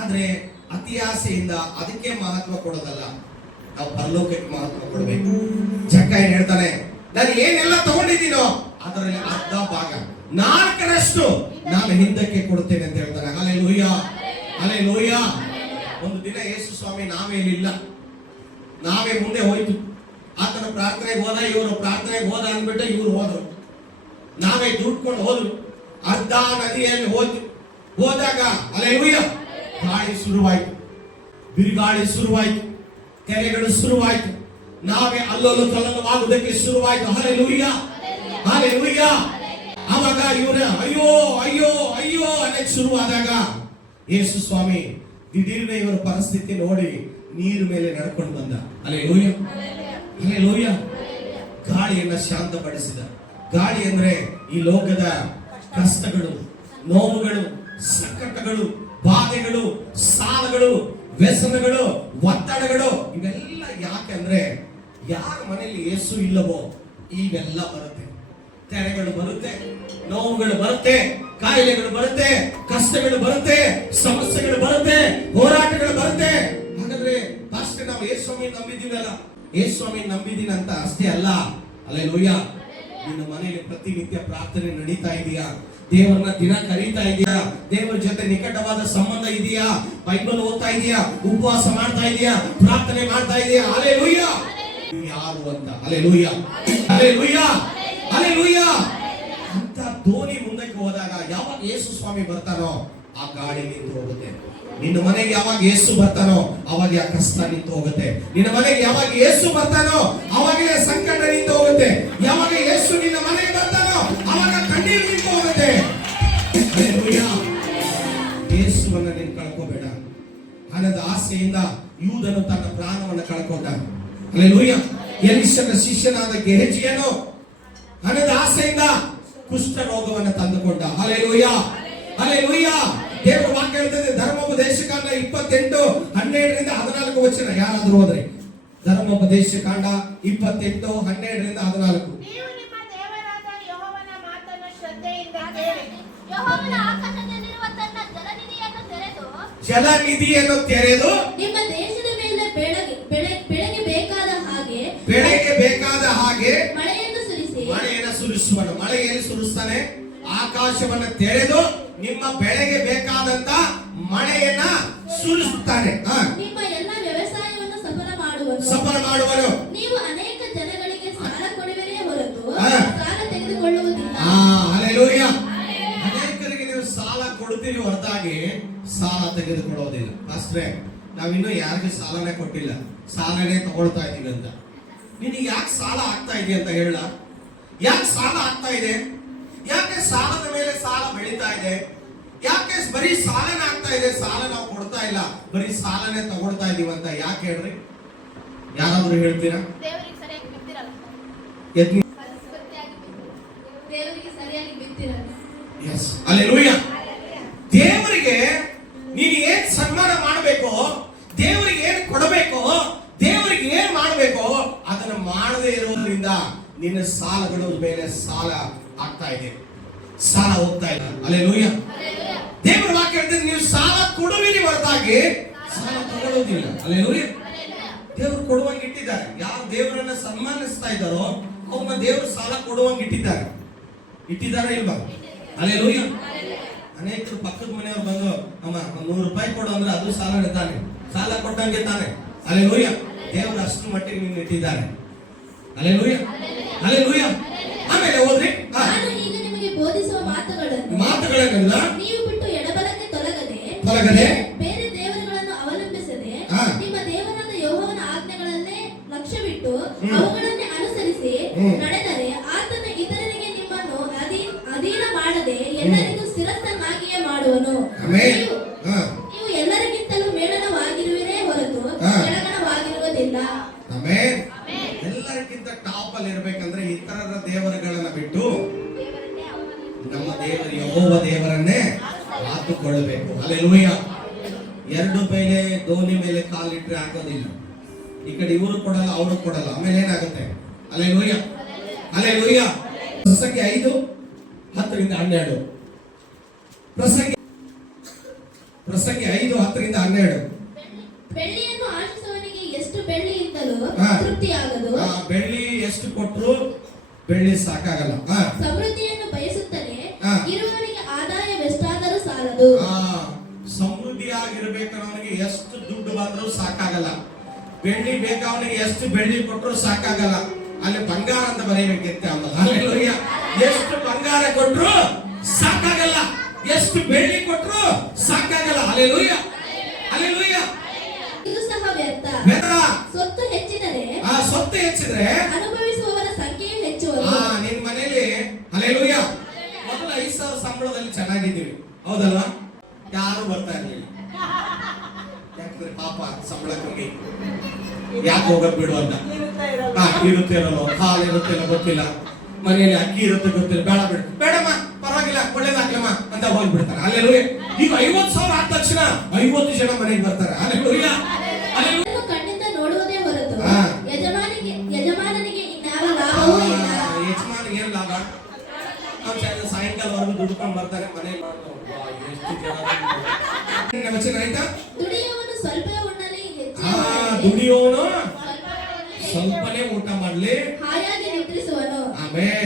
ಆದ್ರೆ ಅತಿ ಆಸೆಯಿಂದ ಅದಕ್ಕೆ ಮಹತ್ವ ಕೊಡೋದಲ್ಲ, ನಾವು ಪರಲೋಕಕ್ಕೆ ಮಹತ್ವ ಕೊಡಬೇಕು. ಜಕ್ಕ ಏನ್ ಹೇಳ್ತಾನೆ, ನಾನು ಏನೆಲ್ಲ ತಗೊಂಡಿದ್ದೀನೋ ಅದರಲ್ಲಿ ಅರ್ಧ ಭಾಗ 4ರಷ್ಟು ನಾನು ಹಿಂದಕ್ಕೆ ಕೊಡ್ತೇನೆ ಅಂತ ಹೇಳ್ತಾನೆ. Hallelujah, hallelujah. ಒಂದು ದಿನ ಯೇಸು ಸ್ವಾಮಿ ನಾವೇನಿಲ್ಲ, ನಾವೇ ಮುಂದೆ ಹೋಯ್ತು. ಆತನ ಪ್ರಾರ್ಥನೆಗೆ ಹೋದ, ಇವರು ಪ್ರಾರ್ಥನೆಗೆ ಹೋದ ಅಂದ್ಬಿಟ್ಟು ಇವ್ರು ಹೋದ್ರು. ನಾವೇ ದುಡ್ಕೊಂಡು ಹೋದ್ರು. ಅರ್ಧ ನದಿಯಲ್ಲಿ ಹೋದಾಗ ಹಲ್ಲೆಲೂಯ ಗಾಳಿ ಶುರುವಾಯ್ತು, ಬಿರುಗಾಳಿ ಶುರುವಾಯ್ತು, ತೆರೆಗಳು ಶುರುವಾಯ್ತು. ನಾವೇ ಅಲ್ಲೊಂದು ಕಲ್ಲವಾಗುವುದಕ್ಕೆ ಶುರುವಾಯ್ತು. Hallelujah, hallelujah. ಆವಾಗ ಇವರು ಅಯ್ಯೋ ಅಯ್ಯೋ ಅಯ್ಯೋ ಅನ್ನಕ್ಕೆ ಶುರುವಾದಾಗ ಯೇಸು ಸ್ವಾಮಿ ದಿಢೀರ್ನೆ ಇವರ ಪರಿಸ್ಥಿತಿ ನೋಡಿ ನೀರು ಮೇಲೆ ನಡ್ಕೊಂಡು ಬಂದ. Hallelujah, hallelujah. ಗಾಳಿಯನ್ನ ಶಾಂತಪಡಿಸಿದ. ಗಾಳಿ ಅಂದ್ರೆ ಈ ಲೋಕದ ಕಷ್ಟಗಳು, ನೋವುಗಳು, ಸಂಕಟಗಳು, ಬಾಧೆಗಳು, ಸಾಲಗಳು, ವ್ಯಸನಗಳು, ಒತ್ತಡಗಳು, ಇವೆಲ್ಲ ಯಾಕೆಂದ್ರೆ ಯಾರ ಮನೆಯಲ್ಲಿ ಯೇಸು ಇಲ್ಲವೋ ಇವೆಲ್ಲ ಬರುತ್ತೆ. ತೆರೆಗಳು ಬರುತ್ತೆ, ನೋವುಗಳು ಬರುತ್ತೆ, ಕಾಯಿಲೆಗಳು ಬರುತ್ತೆ, ಕಷ್ಟಗಳು ಬರುತ್ತೆ, ಸಮಸ್ಯೆಗಳು ಬರುತ್ತೆ, ಹೋರಾಟಗಳು ಬರುತ್ತೆ. ಹಾಗಾದ್ರೆ ಫಸ್ಟ್ ನಾವು ಯೇಸುಸ್ವಾಮಿ ನಂಬಿದ್ದೀವಲ್ಲ, ಯೇಸುಸ್ವಾಮಿ ನಂಬಿದ್ದೀನಿ ಅಂತ ಅಷ್ಟೇ ಅಲ್ಲ. ಹಲ್ಲೆಲೂಯ. ನಿನ್ನ ಮನೆಯಲ್ಲಿ ಪ್ರತಿನಿತ್ಯ ಪ್ರಾರ್ಥನೆ ನಡೀತಾ ಇದೆಯಾ? ದೇವರನ್ನ ದಿನ ಕರೀತಾ ಇದೆಯಾ? ದೇವರ ಜೊತೆ ನಿಕಟವಾದ ಸಂಬಂಧ ಇದೆಯಾ? ಬೈಬಲ್ ಓದ್ತಾ ಇದೆಯಾ? ಉಪವಾಸ ಮಾಡ್ತಾ ಇದೆಯಾ? ಪ್ರಾರ್ಥನೆ ಮಾಡ್ತಾ ಇದೆಯಾ? ಹಲ್ಲೆಲೂಯ. ಯಾರು ಅಂತ? Hallelujah, hallelujah, hallelujah. ಅಂತ ಧೋನಿ ಮುಂದಕ್ಕೆ ಹೋದಾಗ ಯಾವಾಗ ಯೇಸು ಸ್ವಾಮಿ ಬರ್ತಾನೋ ಆ ಗಾಳಿ ನಿಂತು ಹೋಗುತ್ತೆ. ನಿನ್ನ ಮನೆಗೆ ಯಾವಾಗ ಯೇಸು ಬರ್ತಾನೋ ಅವಾಗ ಆ ಕಷ್ಟ ನಿಂತು ಹೋಗುತ್ತೆ. ನಿನ್ನ ಮನೆಗೆ ಯಾವಾಗ ಯೇಸು ಬರ್ತಾನೋ ಅವಾಗಲೇ ಸಂಕಟ ನಿಂತು ಹೋಗುತ್ತೆ. ಯಾವಾಗ ಯೇಸು ನಿನ್ನ ಮನೆಗೆ ಬರ್ತಾನೋ ಅವಾಗ ಕಣ್ಣೀರು ನಿಂತು ಹೋಗುತ್ತೆ. ಹಲ್ಲೆಲೂಯ. ಯೇಸುವನ್ನ ನೀನು ಕಳ್ಕೋಬೇಡ. ಹಣದ ಆಸೆಯಿಂದ ಯೂದನು ತನ್ನ ಪ್ರಾಣವನ್ನು ಕಳ್ಕೊಂಡ. ಹಲ್ಲೆಲೂಯ. ಎಲಿಷನ ಶಿಷ್ಯನಾದ ಗೆಹಜಿಯನು ಹಣದ ಆಸೆಯಿಂದ ಕುಷ್ಠ ರೋಗವನ್ನು ತಂದುಕೊಂಡ. Hallelujah, hallelujah. ದೇವರ ವಾಕ್ಯ ಹೇಳ್ತದೆ, ಧರ್ಮೋಪದೇಶಕಾಂಡ 28:12-14 ವಚನ. ಯಾರಾದ್ರೂ ಹೋದ್ರೆ ಧರ್ಮೋಪದೇಶಕಾಂಡ 28:12-14. ನೀವು ನಿಮ್ಮ ದೇವರಾದ ಯೆಹೋವನ ಮಾತನ್ನು ಶ್ರದ್ಧೆಯಿಂದ ಕೇಳಿ, ಯೆಹೋವನು ಆಕಾಶದಲ್ಲಿರುವ ತನ್ನ ಜಲನಿಧಿಯನ್ನು ತೆರೆದು ನಿಮ್ಮ ದೇಶದ ಮೇಲೆ ಬೆಳೆಗೆ ಬೇಕಾದ ಹಾಗೆ ಮಳೆಯನ್ನು ಸುರಿಸುವನು. ಮಳೆಯನ್ನು ಸುರಿಸ್ತಾನೆ. ಆಕಾಶವನ್ನು ತೆರೆದು ನಿಮ್ಮ ಬೆಳೆಗೆ ಬೇಕಾದಂತ ಮಳೆಯನ್ನ ಸುರಿಸುತ್ತಾನೆ. ನಿಮ್ಮ ಎಲ್ಲ ವ್ಯವಸಾಯವನ್ನು ಸಫಲ ಮಾಡುವನು. ನೀವು ಅನೇಕ ಜನಗಳಿಗೆ ಸಾಲ ಕೊಡುವಿರೇ ಹೊರತು ಸಾಲ ತೆಗೆದುಕೊಳ್ಳುವುದಿಲ್ಲ. ಹಲ್ಲೆಲೂಯ. ಅನೇಕರಿಗೆ ನೀವು ಸಾಲ ಕೊಡ್ತೀರಿ ಹೊರತಾಗಿ ಸಾಲ ತೆಗೆದುಕೊಳ್ಳೋದಿಲ್ಲ. ಪಾಸ್ಟ್ರೆ, ನಾವಿನ್ನೂ ಯಾರಿಗೆ ಸಾಲನೇ ಕೊಟ್ಟಿಲ್ಲ, ಸಾಲನೇ ತಗೊಳ್ತಾ ಇದೀವಿ ಅಂತ. ನಿನಗೆ ಯಾಕೆ ಸಾಲ ಆಗ್ತಾ ಇದೆ ಅಂತ ಹೇಳ. ಯಾಕೆ ಸಾಲ ಆಗ್ತಾ ಇದೆ? ಯಾಕೆ ಸಾಲದ ಮೇಲೆ ಸಾಲ ಬೆಳೀತಾ ಇದೆ? ಯಾಕೆ ಬರೀ ಸಾಲನೇ ಆಗ್ತಾ ಇದೆ, ಸಾಲ ನಾವು ಕೊಡ್ತಾ ಇಲ್ಲ, ಬರೀ ಸಾಲನೇ ತಗೊಳ್ತಾ ಇದೀವಿ ಅಂತ ಯಾಕೆ ಹೇಳ್ರಿ? ಯಾರಾದ್ರೂ ಹೇಳ್ತೀರಾ? ದೇವರಿಗೆ ಸರಿಯಾಗಿ ಬಿತ್ತಿರಲ್ಲ. ದೇವರಿಗೆ ಸರಿಯಾಗಿ ಬಿತ್ತಿರಲ್ಲ. S, hallelujah. ದೇವರಿಗೆ ನೀನು ಏನ್ ಸನ್ಮಾನ ಮಾಡಬೇಕು, ದೇವರಿಗೆ ಏನ್ ಕೊಡಬೇಕು, ದೇವರಿಗೆ ಏನ್ ಮಾಡಬೇಕು ಅದನ್ನ ಮಾಡದೇ ಇರೋದ್ರಿಂದ ನಿನ್ನ ಸಾಲಗಳ ಮೇಲೆ ಸಾಲ ಆಗ್ತಾ ಇದೆ, ಸಾಲ ಹೋಗ್ತಾ ಇಲ್ಲ. ಹಲ್ಲೆಲೂಯ. ದೇವರ ವಾಕ್ಯ ಹೇಳ್ತದೆ, ನೀವು ಸಾಲ ಕೊಡುವಿರಿ ಹೊರತಾಗಿ ಸಾಲ ತಗೊಳ್ಳೋದಿಲ್ಲ. ಹಲ್ಲೆಲೂಯ. ದೇವರು ಕೊಡುವಂಗೆ ಇಟ್ಟಿದ್ದಾರೆ. ಯಾರು ದೇವರನ್ನ ಸನ್ಮಾನಿಸ್ತಾ ಇದ್ದಾರೋ ಅವ್ರನ್ನ ದೇವರು ಸಾಲ ಕೊಡುವಂಗೆ ಇಟ್ಟಿದ್ದಾರೆ ಇಲ್ವಾ? ಹಲ್ಲೆಲೂಯ. ಅನೇಕರು ಪಕ್ಕದ ಮನೆಯವರು ಬಂದು ಅಮ್ಮ 100 ರೂಪಾಯಿ ಕೊಡು ಅಂದ್ರೆ ಅದು ಸಾಲನೇ ತಾನೆ, ಸಾಲ ಕೊಟ್ಟಂಗೆ ತಾನೆ. ಹಲ್ಲೆಲೂಯ. ದೇವರು ಅಷ್ಟು ಮಟ್ಟಿಗೆ ನಿನ್ನ ಇಟ್ಟಿದ್ದಾರೆ. Hallelujah, hallelujah. ಆಮೇಲೆ ಹೋದ್ರಿ, ನಾನು ಈಗ ನಿಮಗೆ ಬೋಧಿಸುವ ಮಾತುಗಳನ್ನೆಲ್ಲ ನೀವು ಬಿಟ್ಟು ಎಡಬಲಕ್ಕೆ ತೊಲಗದೆ ಬೇರೆ ದೇವರುಗಳನ್ನು ಅವಲಂಬಿಸದೆ ನಿಮ್ಮ ದೇವರಾದ ಯೆಹೋವನ ಆಜ್ಞೆಗಳನ್ನೇ ಲಕ್ಷ್ಯವಿಟ್ಟು ಅವುಗಳನ್ನೇ ಅನುಸರಿಸಿ ನಡೆದರೆ ಆತನ ಇತರರಿಗೆ ನಿಮ್ಮನ್ನು ಅಧೀನ ಮಾಡದೆ ಎಲ್ಲರಿಗೂ ಸ್ಥಿರಸ್ಥನಾಗಿಯೇ ಮಾಡುವನು. ನೀವು ಎಲ್ಲರಿಗಿಂತಲೂ ಮೇಲನವಾಗಿರುವಿರೇ ಹೊರತು ಕೆಳಗಣವಾಗಿರುವುದಿಲ್ಲ. ಅಲ್ಲೇಲೂಯ. ಎರಡು ಮೇಲೆ ದೋಣಿ ಮೇಲೆ ಕಾಲಿಟ್ರೆ ಹಾಕೋದಿಲ್ಲ. ಈ ಕಡೆ ಇವರು ಕೊಡಲ್ಲ, ಅವರು ಕೊಡಲ್ಲ, ಆಮೇಲೆ ಏನಾಗುತ್ತೆ? Hallelujah, hallelujah. ಪ್ರಸಂಗಿ 5:10-12. ಪ್ರಸಂಗಿ 5:10-12. ಬೆಳ್ಳಿಯನ್ನು ಆಶಿಸುವವನಿಗೆ ಎಷ್ಟು ಬೆಳ್ಳಿಯಿಂದಲೂ ಹಾ. ತೃಪ್ತಿಯಾಗದು. ಬೆಳ್ಳಿ ಎಷ್ಟು ಕೊಟ್ರು ಬೆಳ್ಳಿ ಸಾಕಾಗಲ್ಲ. ಸಮೃದ್ಧಿಯನ್ನು ಬಯಸುತ್ತಾನೆ ಹಾ. ಇರುವವನಿಗೆ ಆದಾಯವೆಷ್ಟಾದರೂ ಸಾಲದು. ಸಮೃದ್ಧಿಯಾಗಿರ್ಬೇಕನ್ನೋನಿಗೆ ಎಷ್ಟು ದುಡ್ಡು ಬಂದ್ರೂ ಸಾಕಾಗಲ್ಲ. ಬೆಳ್ಳಿ ಬೇಕಾವನಿಗೆ ಎಷ್ಟು ಬೆಳ್ಳಿ ಕೊಟ್ರು ಸಾಕಾಗಲ್ಲ. ಅಲ್ಲಿ ಬಂಗಾರ ಅಂತ ಬರೀಬೇಕಿತ್ತೆ ಅವಲ್ಲ. ಅಲ್ಲೇಲೂಯ. ಎಷ್ಟು ಬಂಗಾರ ಕೊಟ್ರು ಸಾಕಾಗಲ್ಲ, ಎಷ್ಟು ಬೆಳ್ಳಿ ಕೊಟ್ರು ಸಾಕಾಗಲ್ಲ. Alleluia, alleluia. ಇದು ಸಹ ವ್ಯರ್ಥ. ಸೊತ್ತು ಹೆಚ್ಚಿದರೆ ಸೊತ್ತು ಹೆಚ್ಚಿದ್ರೆ ಅನುಭವಿಸುವವರ ಸಂಖ್ಯೆಯು ಹೆಚ್ಚುವುದು. ನಿನ್ ಮನೇಲಿ ಅಲ್ಲೇಲೂಯ ಮೊದಲು 5,000 ಸಂಬಳದಲ್ಲಿ ಚೆನ್ನಾಗಿದ್ದೀವಿ, ಹೌದಲ್ವಾ? ಯಾರು ಬರ್ತಾ ಇರ್ಲಿಲ್ಲ. ಯಾಕಂದ್ರೆ ಪಾಪ ಸಂಬಳ ಕಮ್ಮಿ, ಯಾಕೆ ಹೋಗೋದ್ ಬಿಡು ಅಂತ. ಇರುತ್ತೆ ಇರಲ್ಲ, ಹಾಲು ಇರುತ್ತೆ ಇಲ್ಲ ಗೊತ್ತಿಲ್ಲ, ಮನೆಯಲ್ಲಿ ಅಕ್ಕಿ ಇರುತ್ತೆ ಗೊತ್ತಿಲ್ಲ, ಬೇಡ ಬಿಡು, ಬೇಡಮ್ಮ ಪರವಾಗಿಲ್ಲ ಒಳ್ಳೇದಾಗ್ಲಮ್ಮ ಅಂತ ಹೋಗ್ಬಿಡ್ತಾರೆ. ಅಲ್ಲೇಲೂಯ. ಈಗ 50,000 ಆದ ತಕ್ಷಣ 50 ಜನ ಮನೆಗೆ ಬರ್ತಾರೆ. Alleluia, alleluia. ಕಣ್ಣಿಂದ ನೋಡುವುದೇ ಹೊರತು ಯಜಮಾನನಿಗೆ ಇನ್ಯಾವ ಲಾಭವೂ ಇಲ್ಲ. ಯಜಮಾನಿಗೆ ಏನ್ ಲಾಭ? ಸಾಯಂಕಾಲವರೆಗೂ ದುಡ್ಕೊಂಡು ಬರ್ತಾರೆ ಮನೆಗೆ. ವಚನ ಆಯ್ತಾ? ದುಡಿಯುವವನು ಸ್ವಲ್ಪ ಉಣ್ಣಲಿ, ದುಡಿಯೋನು ಸ್ವಲ್ಪನೇ ಊಟ ಮಾಡ್ಲಿ, ಹಾಯಾಗಿ ನಿದ್ರಿಸುವನು. ಆಮೇಲೆ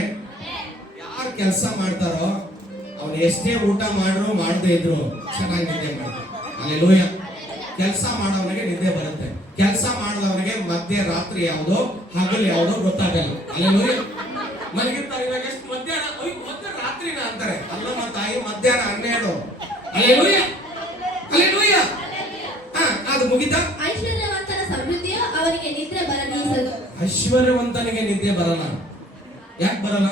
ಯಾರು ಕೆಲಸ ಮಾಡ್ತಾರೋ ಅವ್ನು ಎಷ್ಟೇ ಊಟ ಮಾಡ್ರು ಮಾಡದೇ ಇದ್ರು ಚೆನ್ನಾಗಿ ನಿದ್ದೆ ಮಾಡ್ತಾರೆ. ಅಲ್ಲೇಲೂಯ. ಕೆಲಸ ಮಾಡೋವನಿಗೆ ನಿದ್ದೆ ಬರುತ್ತೆ. ಕೆಲಸ ಮಾಡಿದವನಿಗೆ ಮಧ್ಯೆ ರಾತ್ರಿ ಯಾವ್ದೋ ಹಗಲು ಯಾವ್ದೋ ಗೊತ್ತಾಗಲ್ಲ. ಅಲ್ಲೇಲೂಯ. ಮಲಗಿರ್ತಾರೆ ಇವಾಗ ಎಷ್ಟು ಮಧ್ಯಾಹ್ನ, ಮತ್ತೆ ರಾತ್ರಿನ ಅಂತಾರೆ. ಅಲ್ಲಮ್ಮ ತಾಯಿ, ಮಧ್ಯಾಹ್ನ 12. Alleluia, alleluia. ಅದು ಮುಗಿತಾ? ಐಶ್ವರ್ಯವಂತನ ಸಮೃದ್ಧಿಯು ಅವನಿಗೆ ನಿದ್ರೆ ಬರನೀಸದು. ಐಶ್ವರ್ಯವಂತನಿಗೆ ನಿದ್ದೆ ಬರಲ್ಲ. ಯಾಕೆ ಬರಲ್ಲ?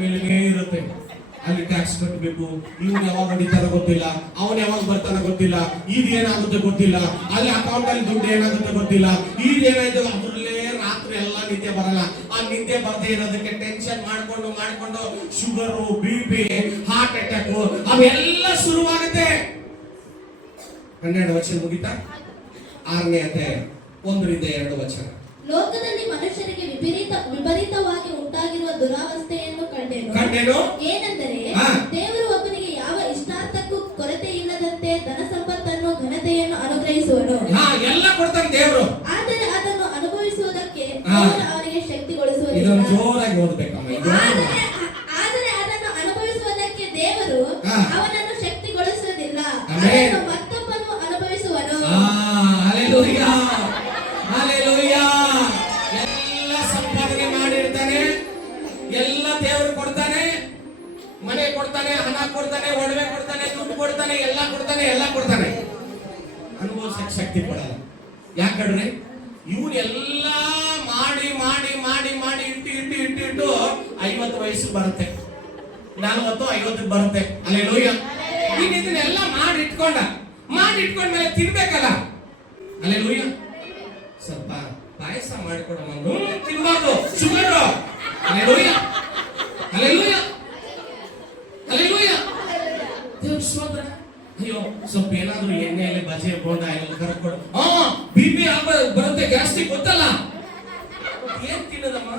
ಮೇಲಿಗೆ ಇರುತ್ತೆ. ಅಲ್ಲಿ ಟ್ಯಾಕ್ಸ್ ಕಟ್ಟಬೇಕು, ಇವ್ನು ಯಾವಾಗ ಹೊಡಿತಾರ ಗೊತ್ತಿಲ್ಲ, ಅವನ್ ಯಾವಾಗ ಬರ್ತಾನ ಗೊತ್ತಿಲ್ಲ, ಇದು ಏನಾಗುತ್ತೆ ಗೊತ್ತಿಲ್ಲ, ಅಲ್ಲಿ ಅಕೌಂಟ್ ಅಲ್ಲಿ ದುಡ್ಡು ಏನಾಗುತ್ತೆ ಗೊತ್ತಿಲ್ಲ, ಇದೇನಾಯ್ತು ಅದ್ರಲ್ಲೇ ರಾತ್ರಿ ಎಲ್ಲ ನಿದ್ದೆ ಬರಲ್ಲ. ಆ ನಿದ್ದೆ ಬರದೇ ಇರೋದಕ್ಕೆ ಟೆನ್ಷನ್ ಮಾಡ್ಕೊಂಡು ಶುಗರು, BP, ಹಾರ್ಟ್ ಅಟ್ಯಾಕ್ ಅವೆಲ್ಲ ಶುರುವಾಗುತ್ತೆ. 12 ವಚನ ಮುಗಿತಾ? 6ನೇ ಅಧ್ಯಾಯ 1-2 ವಚನ. ಲೋಕದಲ್ಲಿ ಮನುಷ್ಯರಿಗೆ ವಿಪರೀತವಾಗಿ ಉಂಟಾಗಿರುವ ದುರಾವಸ್ಥೆಯನ್ನು ಕಂಡೆನು. ಏನೆಂದರೆ ದೇವರು ಒಬ್ಬನಿಗೆ ಯಾವ ಇಷ್ಟಾರ್ಥಕ್ಕೂ ಕೊರತೆ ಇಲ್ಲದಂತೆ ಧನ ಸಂಪತ್ತನ್ನು ಘನತೆಯನ್ನು ಅನುಗ್ರಹಿಸುವನು. ಎಲ್ಲ ಕೊಡ್ತಾನೆ ದೇವರು, ಆದರೆ ಅದನ್ನು ಅನುಭವಿಸುವುದಕ್ಕೆ ಅವನಿಗೆ ಶಕ್ತಿಗೊಳಿಸುವುದಿಲ್ಲ. ಇದನ್ನು ಜೋರಾಗಿ ಓದಬೇಕಮ್ಮ. ಆದರೆ ಅದನ್ನು ಅನುಭವಿಸುವುದಕ್ಕೆ ದೇವರು ಅವನನ್ನು ಶಕ್ತಿಗೊಳಿಸುವುದಿಲ್ಲ, ಅದನ್ನು ಮತ್ತೊಬ್ಬನು ಅನುಭವಿಸುವನು. Hallelujah, hallelujah. ಎಲ್ಲ ಸಂಪಾದನೆ ಮಾಡಿರ್ತಾನೆ, ಎಲ್ಲ ದೇವರು ಕೊಡ್ತಾನೆ, ಮನೆ ಕೊಡ್ತಾನೆ, ಹಣ ಕೊಡ್ತಾನೆ, ಒಡವೆ ಕೊಡ್ತಾನೆ, ದುಡ್ಡು ಕೊಡ್ತಾನೆ, ಎಲ್ಲ ಕೊಡ್ತಾನೆ. ಅನುಭವಿಸಕ್ಕೆ ಶಕ್ತಿ ಕೊಡಲ್ಲ. ಯಾಕಂದ್ರೆ ಇವನ್ನೆಲ್ಲ ಮಾಡಿ ಮಾಡಿ ಮಾಡಿ ಮಾಡಿ ಇಟ್ಟು 50 ವಯಸ್ಸು ಬರುತ್ತೆ, 40-50 ಬರುತ್ತೆ. ಅಲ್ಲೇಲೂಯ. ಇದನ್ನೆಲ್ಲ ಮಾಡಿ ಇಟ್ಕೊಂಡ್ಮೇಲೆ ತಿನ್ಬೇಕಲ್ಲ. ಅಲ್ಲೇಲೂಯ. ಸ್ವಲ್ಪ ಪಾಯಸ ಮಾಡಿಕೊಡಮ್ಮ, ತಿನ್ಬಾರ್ದು, ಶುಗರ್. Alleluia, alleluia, alleluia. ದೇವ್ರ ಸ್ತೋತ್ರ. ಅಯ್ಯೋ ಸ್ವಲ್ಪ ಏನಾದ್ರು ಎಣ್ಣೆಯಲ್ಲಿ ಬಜೆ ಬೋಂಡ ಎಲ್ಲ ಕರ್ಕೊಂಡು BP ಬರುತ್ತೆ, ಗ್ಯಾಸ್ಟ್ರಿಕ್ ಗೊತ್ತಲ್ಲ, ಏನ್ ತಿನ್ನದಮ್ಮ?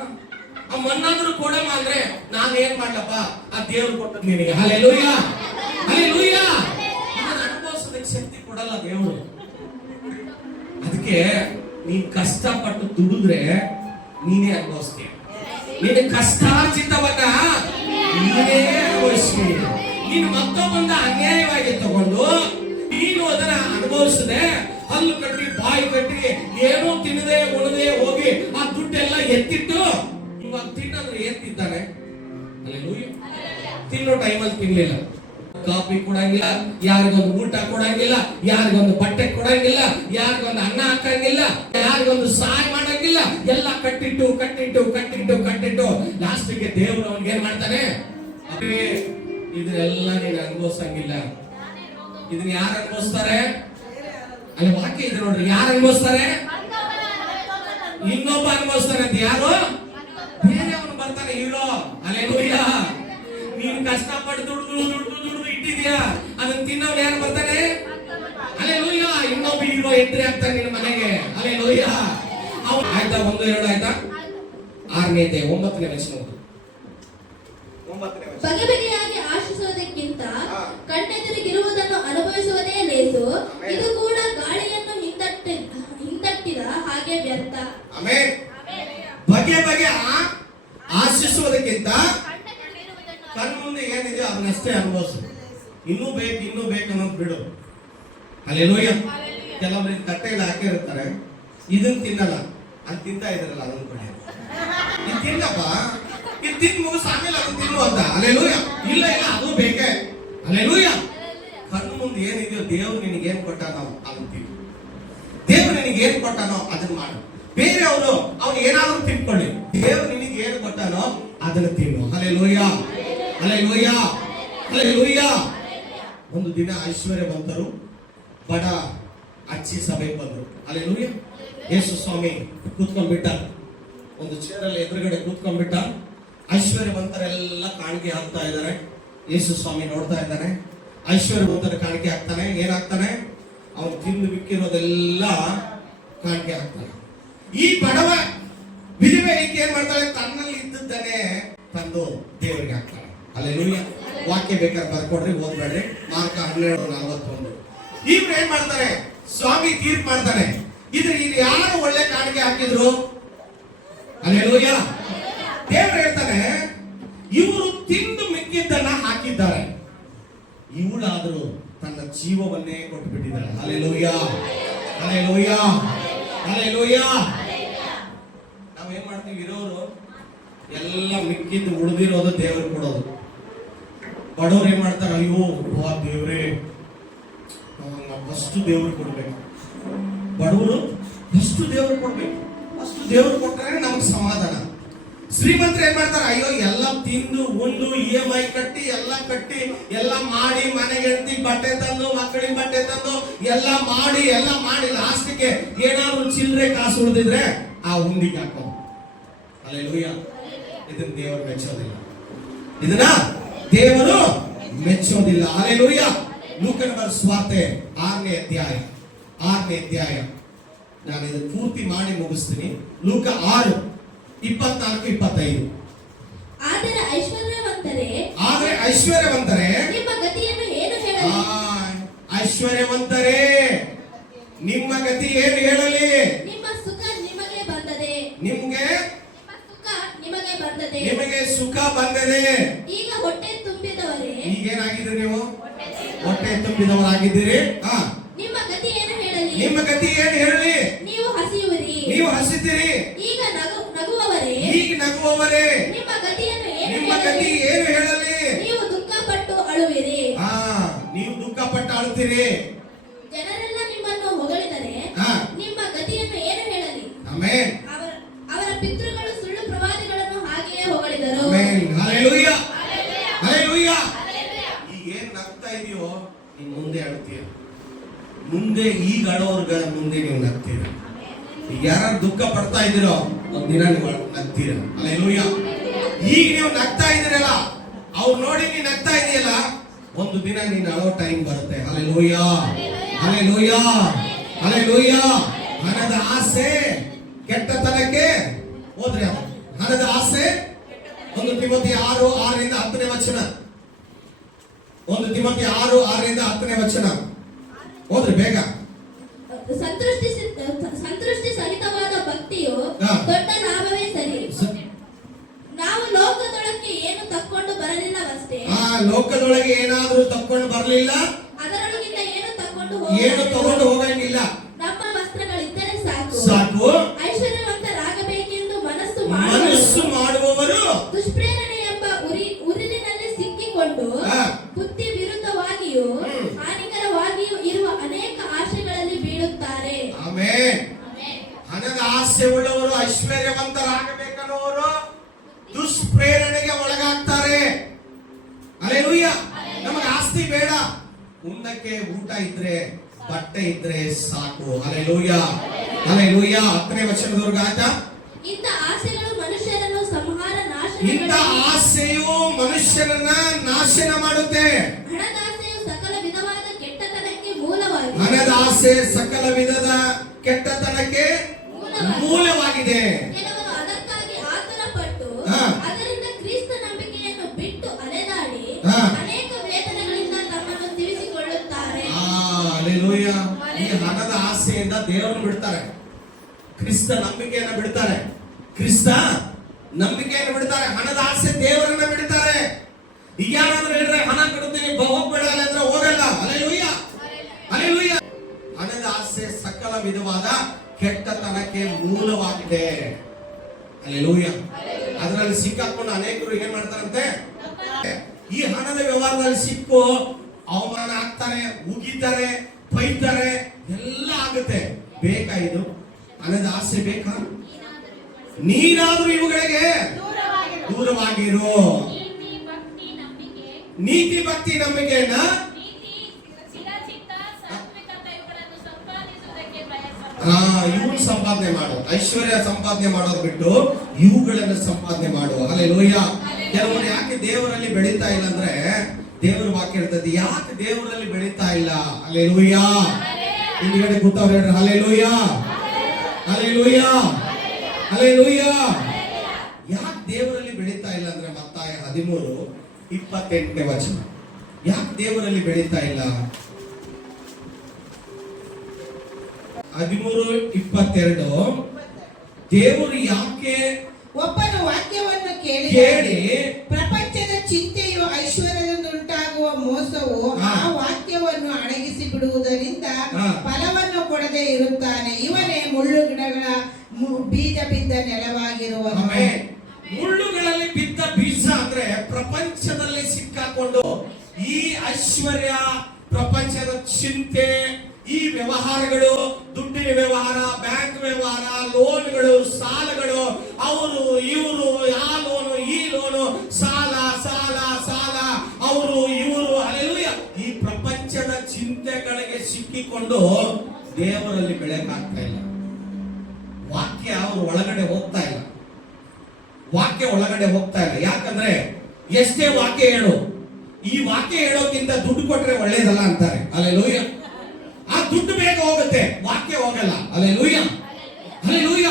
ಆ ಮಣ್ಣಾದ್ರೂ ಕೊಡಮ್ಮ ಅಂದ್ರೆ ನಾನು ಏನ್ ಮಾಡ್ಲಪ್ಪ, ಆ ದೇವ್ರು ಕೊಟ್ಟದ್ ನಿನಗೆ. Hallelujah, hallelujah. ಇದನ್ನ ಅನುಭವಿಸೋದಕ್ಕೆ ಶಕ್ತಿ ಕೊಡಲ್ಲ ದೇವರು. ಅದಕ್ಕೆ ನೀನ್ ಕಷ್ಟಪಟ್ಟು ದುಡಿದ್ರೆ ನೀನೇ ಅನುಭವಿಸ್ತೀಯ. ನಿನ್ನ ಕಷ್ಟಾರ್ಜಿತವನ್ನ ನೀನೇ ಅನುಭವಿಸ್ತೀಯ. ನೀನು ಮತ್ತೊಬ್ಬಂದ ಅನ್ಯಾಯವಾಗಿ ತಗೊಂಡು ನೀನು ಅದನ್ನ ಅನುಭವಿಸದೆ ಹಲ್ಲು ಕಟ್ಟಿ ಬಾಯಿ ಕಟ್ಟಿ ಏನೋ ತಿನ್ನದೆ ಉಣದೆ ಹೋಗಿ ಆ ದುಡ್ಡೆಲ್ಲ ಎತ್ತಿಟ್ಟು ಇವಾಗ ತಿನ್ನಂದ್ರೆ ಏನ್ ತಿಂತಾನೆ? ಅಲ್ಲೇಲೂಯ. ತಿನ್ನೋ ಟೈಮಲ್ಲಿ ತಿನ್ಲಿಲ್ಲ, ಕಾಫಿ ಕೊಡಂಗಿಲ್ಲ, ಯಾರಿಗೊಂದು ಊಟ ಕೊಡಂಗಿಲ್ಲ, ಯಾರಿಗೊಂದು ಬಟ್ಟೆ ಕೊಡಂಗಿಲ್ಲ, ಯಾರಿಗೊಂದು ಅನ್ನ ಹಾಕಂಗಿಲ್ಲ, ಯಾರಿಗೊಂದು ಸಹಾಯ ಮಾಡಂಗಿಲ್ಲ, ಎಲ್ಲ ಕಟ್ಟಿಟ್ಟು ಲಾಸ್ಟಿಗೆ ದೇವರು ಅವನಿಗೆ ಏನ್ ಮಾಡ್ತಾನೆ? ಇದನ್ನೆಲ್ಲ ನೀನು ಅನುಭವಿಸಂಗಿಲ್ಲ. ಇದನ್ನ ಯಾರು ಅನುಭವಿಸ್ತಾರೆ? ಅಲ್ಲಿ ವಾಕ್ಯ ಇದೆ ನೋಡ್ರಿ, ಯಾರು ಅನುಭವಿಸ್ತಾರೆ? ಇನ್ನೊಬ್ಬ ಅನುಭವಿಸ್ತಾನೆ ಅಂತ. ಯಾರು? ಬೇರೆ ಅವನು ಬರ್ತಾನೆ, ಹೀರೋ. ಅಲ್ಲೇಲೂಯ. ನೀನು ಕಷ್ಟಪಟ್ಟು ದುಡ್ದು ಇಟ್ಟಿದ್ಯಾ, ಅದನ್ನ ತಿನ್ನೋರು ಯಾರು ಬರ್ತಾನೆ? ಹಲ್ಲೆಲೂಯಾ. ಇನ್ನೊಬ್ಬ ಹೀರೋ ಎಂಟ್ರಿ ಆಗ್ತಾನೆ ನಿನ್ನ ಮನೆಗೆ. ಹಲ್ಲೆಲೂಯಾ. ಅವನು ಆಯ್ತಾ? 1 2 ಆಯ್ತಾ? 6ನೇ ಅಧ್ಯಾಯ 9ನೇ ವಚನ. 9ನೇ ವಚನ. ಬಗೆ ಬಗೆಯಾಗಿ ಆಶಿಸುವುದಕ್ಕಿಂತ ಕಣ್ಣೆದುರಿಗಿರುವುದನ್ನು ಅನುಭವಿಸುವುದೇ ಲೇಸು. ಇದು ಕೂಡ ಗಾಳಿಯನ್ನು ಹಿಂದಟ್ಟಿದ ಹಾಗೆ ವ್ಯರ್ಥ. ಆಮೆನ್. ಬಗೆ ಬಗೆ ಆಶಿಸುವುದಕ್ಕಿಂತ ಕಣ್ಣು ಮುಂದೆ ಏನಿದೆ ಅದನ್ನಷ್ಟೇ ಅನುಭವಿಸು. ಇನ್ನೂ ಬೇಕು ಅನ್ನೋದು ಬಿಡು. ಹಲ್ಲೆಲೂಯಾ. ಕೆಲವೊಬ್ಬರಿಗೆ ತಟ್ಟೆಯಲ್ಲಿ ಹಾಕಿರ್ತಾರೆ, ಇದನ್ನ ತಿನ್ನಲ್ಲ, ಅದು ತಿಂತಾ ಇದ್ರಲ್ಲ ಅದನ್ನ ಕೊಡಿ, ಇದು ತಿನ್ನಪ್ಪ, ಇದು ತಿಂದು ಮುಗಿಸ್ ಆಮೇಲೆ ಅದನ್ನ ತಿನ್ನು ಅಂತ. ಹಲ್ಲೆಲೂಯಾ. ಇಲ್ಲ ಅದು ಬೇಕೇ. ಹಲ್ಲೆಲೂಯಾ. ಕಣ್ಣು ಮುಂದೆ ಏನಿದೆಯೋ ದೇವ್ರು ನಿನಗೆ ಏನ್ ಕೊಟ್ಟಾನೋ ಅದನ್ನ ತಿನ್ನು. ದೇವ್ರು ನಿನಗೆ ಏನ್ ಕೊಟ್ಟಾನೋ ಅದನ್ನ ಮಾಡು. ಬೇರೆಯವರು ಅವ್ನು ಏನಾದ್ರೂ ತಿನ್ಕೊಳ್ಳಿ, ದೇವ್ರು ನಿನಗೆ ಏನು ಕೊಟ್ಟಾನೋ ಅದನ್ನ ತಿನ್ನು. ಹಲ್ಲೆಲೂಯಾ. ಹಲ್ಲೆಲೂಯಾ. ಹಲ್ಲೆಲೂಯಾ. ಒಂದು ದಿನ ಐಶ್ವರ್ಯವಂತರು ಬಡ ಅಚ್ಚಿ ಸಭೆಗೆ ಬಂದರು. ಹಲ್ಲೆಲೂಯಾ. ಯೇಸು ಸ್ವಾಮಿ ಕೂತ್ಕೊಂಡ್ಬಿಟ್ಟ, ಒಂದು ಚೇರಲ್ಲಿ ಎದುರುಗಡೆ ಕೂತ್ಕೊಂಡ್ಬಿಟ್ಟ. ಐಶ್ವರ್ಯವಂತರೆಲ್ಲ ಕಾಣಿಕೆ ಹಾಕ್ತಾ ಇದ್ದಾರೆ. ಯೇಸು ಸ್ವಾಮಿ ನೋಡ್ತಾ ಇದ್ದಾನೆ. ಐಶ್ವರ್ಯವಂತರ ಕಾಣಿಕೆ ಹಾಕ್ತಾನೆ. ಏನಾಗ್ತಾನೆ? ಅವನು ತಿಂದು ಮಿಕ್ಕಿರೋದೆಲ್ಲ ಕಾಣಿಕೆ ಹಾಕ್ತಾನೆ. ಈ ಬಡವ ವಿಧವೆ ಈಕೆ ಏನ್ ಮಾಡ್ತಾಳೆ? ತನ್ನಲ್ಲಿ ಇದ್ದದ್ದನ್ನೇ ತಂದು ದೇವರಿಗೆ ಹಾಕ್ತಾಳೆ. ಹಲ್ಲೆಲೂಯಾ. ವಾಕ್ಯ ಬೇಕಾದ್ರೆ ಬರ್ಕೊಡ್ರಿ, ಓದ್ಬೇಡ್ರಿ. ಮಾರ್ಕ 12:41. ಇವ್ರು ಏನ್ ಮಾಡ್ತಾರೆ? ಸ್ವಾಮಿ ತೀರ್ಪು ಮಾಡ್ತಾನೆ. ಇದು ಯಾರು ಒಳ್ಳೆ ಕಾಣಿಕೆ ಹಾಕಿದ್ರು? ಹಲ್ಲೆಲೂಯಾ. ದೇವ್ರು ಹೇಳ್ತಾನೆ, ಇವರು ತಿಂದು ಮಿಕ್ಕಿದ್ದನ್ನ ಹಾಕಿದ್ದಾರೆ, ಇವಳಾದರೂ ತನ್ನ ಜೀವವನ್ನೇ ಕೊಟ್ಟು ಬಿಟ್ಟಿದ್ದಾರೆ. ಹಲ್ಲೆಲೂಯಾ. ಹಲ್ಲೆಲೂಯಾ. ಹಲ್ಲೆಲೂಯಾ. ನಾವೇನ್ ಮಾಡ್ತೀವಿ? ಇರೋರು ಎಲ್ಲ ಮಿಕ್ಕಿದ್ದು ಉಳಿದಿರೋದು ದೇವ್ರಿಗೆ ಕೊಡೋದು. ಬಡವ್ರು ಏನ್ ಮಾಡ್ತಾರೆ? ಅಯ್ಯೋ ದೇವ್ರೇ, ಫಸ್ಟ್ ದೇವ್ರಿಗೆ ಕೊಡ್ಬೇಕು. ಬಡವರು ಫಸ್ಟ್ ದೇವ್ರಿಗೆ ಕೊಡ್ಬೇಕು. ಫಸ್ಟ್ ದೇವ್ರಿಗೆ ಕೊಟ್ಟರೆ ನಮ್ಗೆ ಸಮಾಧಾನ. ಶ್ರೀಮಂತರು ಏನ್ ಮಾಡ್ತಾರೆ? ಅಯ್ಯೋ ಎಲ್ಲ ತಿಂದು ಉಂಡು EMI ಕಟ್ಟಿ ಎಲ್ಲ ಮಾಡಿ ಮನೆಗೆ ಬಟ್ಟೆ ತಂದು ಮಕ್ಕಳಿಗೆ ಬಟ್ಟೆ ತಂದು ಎಲ್ಲ ಮಾಡಿ ಲಾಸ್ಟಿಗೆ ಏನಾದ್ರು ಚಿಲ್ಲರೆ ಕಾಸು ಉಳಿದಿದ್ರೆ ಆ ಉಂಡಿಗೆ ಹಾಕೋದು. ಹಲ್ಲೆಲೂಯಾ. ಇದನ್ನ ದೇವರು ಮೆಚ್ಚೋದಿಲ್ಲ. ಇದನ್ನ ದೇವರು ಮೆಚ್ಚೋದಿಲ್ಲ. ಹಲ್ಲೆಲೂಯಾ. ಲೂಕನ ಬರೆದ ಸುವಾರ್ತೆ 6ನೇ ಅಧ್ಯಾಯ. ನಾನು ಇದನ್ನು ಪೂರ್ತಿ ಮಾಡಿ ಮುಗಿಸ್ತೀನಿ. ಲೂಕ 6:24-25. ಆದರೆ ಐಶ್ವರ್ಯವಂತರೇ ನಿಮ್ಮ ಗತಿಯನ್ನು ಏನು ಹೇಳಲಿ? ಐಶ್ವರ್ಯವಂತರೇ ನಿಮ್ಮ ಗತಿ ಏನು ಹೇಳಲಿ? ನಿಮ್ಮ ಸುಖ ನಿಮಗೆ ಬಂದದೆ. ನಿಮಗೆ ಸುಖ ಬಂದದೆ. ಈಗ ಹೊಟ್ಟೆ ತುಂಬಿದವರೇ, ಈಗೇನಾಗಿದ್ದೀರಿ? ನೀವು ಹೊಟ್ಟೆ ತುಂಬಿದವರಾಗಿದ್ದೀರಿ. ನಿಮ್ಮ ಗತಿ ಏನು ಹೇಳಲಿ? ನಿಮ್ಮ ಗತಿ ಏನು ಹೇಳಲಿ? ನೀವು ಹಸಿಯುವಿರಿ, ನೀವು ಹಸಿದಿರಿ. ಈಗ ನಗುವವರೇ, ನಿಮ್ಮ ಗತಿಯನ್ನು ಏನು ಹೇಳಲಿ? ನೀವು ದುಃಖಪಟ್ಟು ಅಳುವಿರಿ. ನೀವು ದುಃಖಪಟ್ಟು ಅಳುತ್ತೀರಿ. ಜನರೆಲ್ಲ ನಿಮ್ಮನ್ನು ಹೊಗಳಿದರೆ ನಿಮ್ಮ ಗತಿಯನ್ನು ಏನು ಹೇಳಲಿ? ಆಮೆನ್. ಅವರ ಪಿತೃಗಳು ಸುಳ್ಳು ಪ್ರವಾದಿಗಳನ್ನು ಹಾಗೆಯೇ ಹೊಗಳಿದರು. ಆಮೆನ್. ಹಲ್ಲೆಲೂಯಾ. ಹಲ್ಲೆಲೂಯಾ. ಈಗ ಏನ್ ನಗ್ತಾ ಇದೆಯೋ ನೀನು ಮುಂದೆ ಅಳ್ತೀಯ. ಮುಂದೆ ಈಗ ಅಳೋರ್ಗ ಮುಂದೆ ನೀವು ನಗ್ತೀರ. ಈಗ ಯಾರು ದುಃಖ ಪಡ್ತಾ ಇದ್ದೀರೋ ಒಂದಿನ ನೀವು ನಗ್ತೀರ. ಹಲ್ಲೆಲೂಯಾ. ಈಗ ನೀವು ನಗ್ತಾ ಇದ್ದೀರಲ್ಲ, ಅವ್ರು ನೋಡಿ ನೀನು ನಗ್ತಾ ಇದೆಯಲ್ಲ, ಒಂದು ದಿನ ನೀನು ಅಳೋ ಟೈಮ್ ಬರುತ್ತೆ. ಹಲ್ಲೆಲೂಯಾ. ಹಲ್ಲೆಲೂಯಾ. ಹಲ್ಲೆಲೂಯಾ. ಹಣದ ಆಸೆ ಕೆಟ್ಟತನಕ್ಕೆ ಹೋದ್ರೆ ಹಣದ ಆಸೆ. 1 ತಿಮೋಥಿ 6:6-10 ವಚನ. 1 ತಿಮೋಥಿ 6:6-10 ವಚನ ಓದ್ರಿ ಬೇಗ. ಸಂತೃಷ್ಟಿ ಸಹಿತವಾದ ಭಕ್ತಿಯು ದೊಡ್ಡ ಲಾಭವೇ ಸರಿ. ನಾವು ಲೋಕದೊಳಗೆ ಏನು ತಕ್ಕೊಂಡು ಬರಲಿಲ್ಲವಷ್ಟೇ. ಲೋಕದೊಳಗೆ ಏನಾದ್ರೂ ತಕ್ಕೊಂಡು ಬರಲಿಲ್ಲ, ಅದರೊಳಗಿಂದ ಏನು ತಗೊಂಡು ಹೋಗಂಗಿಲ್ಲ. ನಮ್ಮ ವಸ್ತ್ರಗಳಿದ್ದರೆ ಸಾಕು. ಐಶ್ವರ್ಯವಂತರಾಗಬೇಕೆಂದು ಮನಸ್ಸು ಮಾಡುವವರು ದುಷ್ಪ್ರೇರಣೆ ಎಂಬ ಉರಿಲಿನಲ್ಲಿ ಸಿಕ್ಕಿಕೊಂಡು ಬುದ್ಧಿ ವಿರುದ್ಧವಾಗಿಯೂ ಹಾನಿಕರವಾಗಿಯೂ ಇರುವ ಅನೇಕ ಆಶೆಗಳಲ್ಲಿ ಬೀಳುತ್ತಾರೆ. ಆಮೆನ್. ಹಣದ ಆಸೆ ಉಳ್ಳವರು, ಐಶ್ವರ್ಯವಂತರಾಗಬೇಕನ್ನೋರು ದುಷ್ಪ್ರೇರಣೆಗೆ ಒಳಗಾಗ್ತಾರೆ. ಹಲ್ಲೆಲೂಯಾ. ನಮಗೆ ಆಸ್ತಿ ಬೇಡ, ಉಣ್ಣಕ್ಕೆ ಊಟ ಇದ್ರೆ ಬಟ್ಟೆ ಇದ್ರೆ ಸಾಕು. ಹಲ್ಲೆಲೂಯಾ. ಹಲ್ಲೆಲೂಯಾ. 10ನೇ ವಚನದವರೆಗೆ ಆಯ್ತಾ? ಇಂಥ ಆಸೆಗಳು ಮನುಷ್ಯರನ್ನು ಇಂಥ ಆಸೆಯು ಮನುಷ್ಯನನ್ನ ನಾಶನ ಮಾಡುತ್ತೆ. ಹಣದಾಸೆಯು ಸಕಲ ವಿಧವಾಗಿ ಹಣದ ಆಸೆ ಸಕಲ ವಿಧದ ಕೆಟ್ಟತನಕ್ಕೆ ಮೂಲವಾಗಿದೆ. ಕೆಲವರು ಅದಕ್ಕಾಗಿ ಆತುರಪಟ್ಟು ಹಾ. ಅದರಿಂದ ಕ್ರಿಸ್ತ ನಂಬಿಕೆಯನ್ನು ಬಿಟ್ಟು ಅಲೆದಾಡಿ ಹಾ. ಅನೇಕ ವೇದನೆಗಳಿಂದ ತಮ್ಮನ್ನು ತಿಳಿಸಿಕೊಳ್ಳುತ್ತಾರೆ. ಹಲ್ಲೆಲೂಯ. ಈ ಹಣದ ಆಸೆಯಿಂದ ದೇವರನ್ನು ಬಿಡ್ತಾರೆ, ಕ್ರಿಸ್ತ ನಂಬಿಕೆಯನ್ನು ಬಿಡ್ತಾರೆ, ಕ್ರಿಸ್ತ ನಂಬಿಕೆಯನ್ನು ಬಿಡ್ತಾರೆ, ಹಣದ ಆಸೆ ದೇವರನ್ನ ಬಿಡ್ತಾರೆ. ಈಗ ಯಾರಾದ್ರೂ ಹೇಳಿದ್ರೆ ಹಣ ಕೊಡ್ತೀನಿ ಹೋಗ್ಬೇಡ ಅಂದ್ರೆ ಹೋಗಲ್ಲ. Hallelujah, hallelujah. ಹಣದ ಆಸೆ ಸಕಲ ವಿಧವಾದ ಕೆಟ್ಟತನಕ್ಕೆ ಮೂಲವಾಗಿದೆ. ಹಲ್ಲೆಲೂಯ. ಅದರಲ್ಲಿ ಸಿಕ್ಕಾಕೊಂಡು ಅನೇಕರು ಏನ್ ಮಾಡ್ತಾರಂತೆ, ಈ ಹಣದ ವ್ಯವಹಾರದಲ್ಲಿ ಸಿಕ್ಕು ಅವಮಾನ ಆಗ್ತಾರೆ, ಉಗಿತಾರೆ, ಬೈತಾರೆ, ಎಲ್ಲ ಆಗುತ್ತೆ. ಬೇಕಾ ಇದು? ಹಣದ ಆಸೆ ಬೇಕಾ? ನೀನಾದ್ರೂ ಇವುಗಳಿಗೆ ದೂರವಾಗಿರು. ದೂರವಾಗಿರು. ನೀತಿ ಭಕ್ತಿ ನಂಬಿಕೆಯನ್ನ ಇವ್ರು ಸಂಪಾದನೆ ಮಾಡು, ಐಶ್ವರ್ಯ ಸಂಪಾದನೆ ಮಾಡೋದು ಬಿಟ್ಟು ಇವುಗಳನ್ನು ಸಂಪಾದನೆ ಮಾಡು. ಹಲ್ಲೆಲೂಯ. ಕೆಲವರು ಯಾಕೆ ದೇವರಲ್ಲಿ ಬೆಳೀತಾ ಇಲ್ಲ ಅಂದ್ರೆ, ದೇವರ ವಾಕ್ಯ ಹೇಳ್ತದೆ ಯಾಕೆ ದೇವರಲ್ಲಿ ಬೆಳೀತಾ ಇಲ್ಲ. ಹಲ್ಲೆಲೂಯ. ಹಿಂದ್ಗಡೆ ಕೂತವ್ರು ಹೇಳ್ರಿ ಹಲ್ಲೆಲೂಯ, ಹಲ್ಲೆಲೂಯ, ಹಲ್ಲೆಲೂಯ. ಯಾಕೆ ದೇವರಲ್ಲಿ ಬೆಳೀತಾ ಇಲ್ಲ ಅಂದ್ರೆ ಮತ್ತಾಯ 13:28 ವಚನ. ಯಾಕೆ ದೇವರಲ್ಲಿ ಬೆಳೀತಾ ಇಲ್ಲ? 13:22 ದೇವರು ಯಾಕೆ ಒಬ್ಬನು ವಾಕ್ಯವನ್ನು ಕೇಳಿ ಕೇಳಿ ಪ್ರಪಂಚದ ಚಿಂತೆಯು ಐಶ್ವರ್ಯದಿಂದುಂಟಾಗುವ ಮೋಸವು ಹಾ. ಆ ವಾಕ್ಯವನ್ನು ಅಡಗಿಸಿ ಬಿಡುವುದರಿಂದ ಹಾ. ಫಲವನ್ನು ಕೊಡದೆ ಇರುತ್ತಾನೆ. ಇವನೇ ಮುಳ್ಳು ಗಿಡಗಳ ಬೀಜ ಬಿದ್ದ ನೆಲವಾಗಿರುವನು. ಆಮೆನ್. ಮುಳ್ಳುಗಳಲ್ಲಿ ಬಿದ್ದ ಬೀಜ ಅಂದ್ರೆ ಪ್ರಪಂಚದಲ್ಲಿ ಸಿಕ್ಕಾಕೊಂಡು ಈ ಐಶ್ವರ್ಯ, ಪ್ರಪಂಚದ ಚಿಂತೆ, ಈ ವ್ಯವಹಾರಗಳು, ದುಡ್ಡಿನ ವ್ಯವಹಾರ, ಬ್ಯಾಂಕ್ ವ್ಯವಹಾರ, ಲೋನ್ಗಳು, ಸಾಲಗಳು, ಅವರು ಇವರು, ಆ ಲೋನು ಈ ಲೋನು, ಸಾಲ ಸಾಲ ಸಾಲ, ಅವರು ಇವರು. ಹಲ್ಲೆಲೂಯ. ಈ ಪ್ರಪಂಚದ ಚಿಂತೆಗಳಿಗೆ ಸಿಕ್ಕಿಕೊಂಡು ದೇವರಲ್ಲಿ ಬೆಳೆಕಾಗ್ತಾ ಇಲ್ಲ. ವಾಕ್ಯ ಅವರು ಒಳಗಡೆ ಹೋಗ್ತಾ ಇಲ್ಲ, ವಾಕ್ಯ ಒಳಗಡೆ ಹೋಗ್ತಾ ಇಲ್ಲ. ಯಾಕಂದ್ರೆ ಎಷ್ಟೇ ವಾಕ್ಯ ಹೇಳು, ಈ ವಾಕ್ಯ ಹೇಳೋಕ್ಕಿಂತ ದುಡ್ಡು ಕೊಟ್ರೆ ಒಳ್ಳೇದಲ್ಲ ಅಂತಾರೆ. ಹಲ್ಲೆಲೂಯ. ಆ ದುಡ್ಡು ಬೇಗ ಹೋಗುತ್ತೆ, ವಾಕ್ಯ ಹೋಗಲ್ಲ. Hallelujah, hallelujah.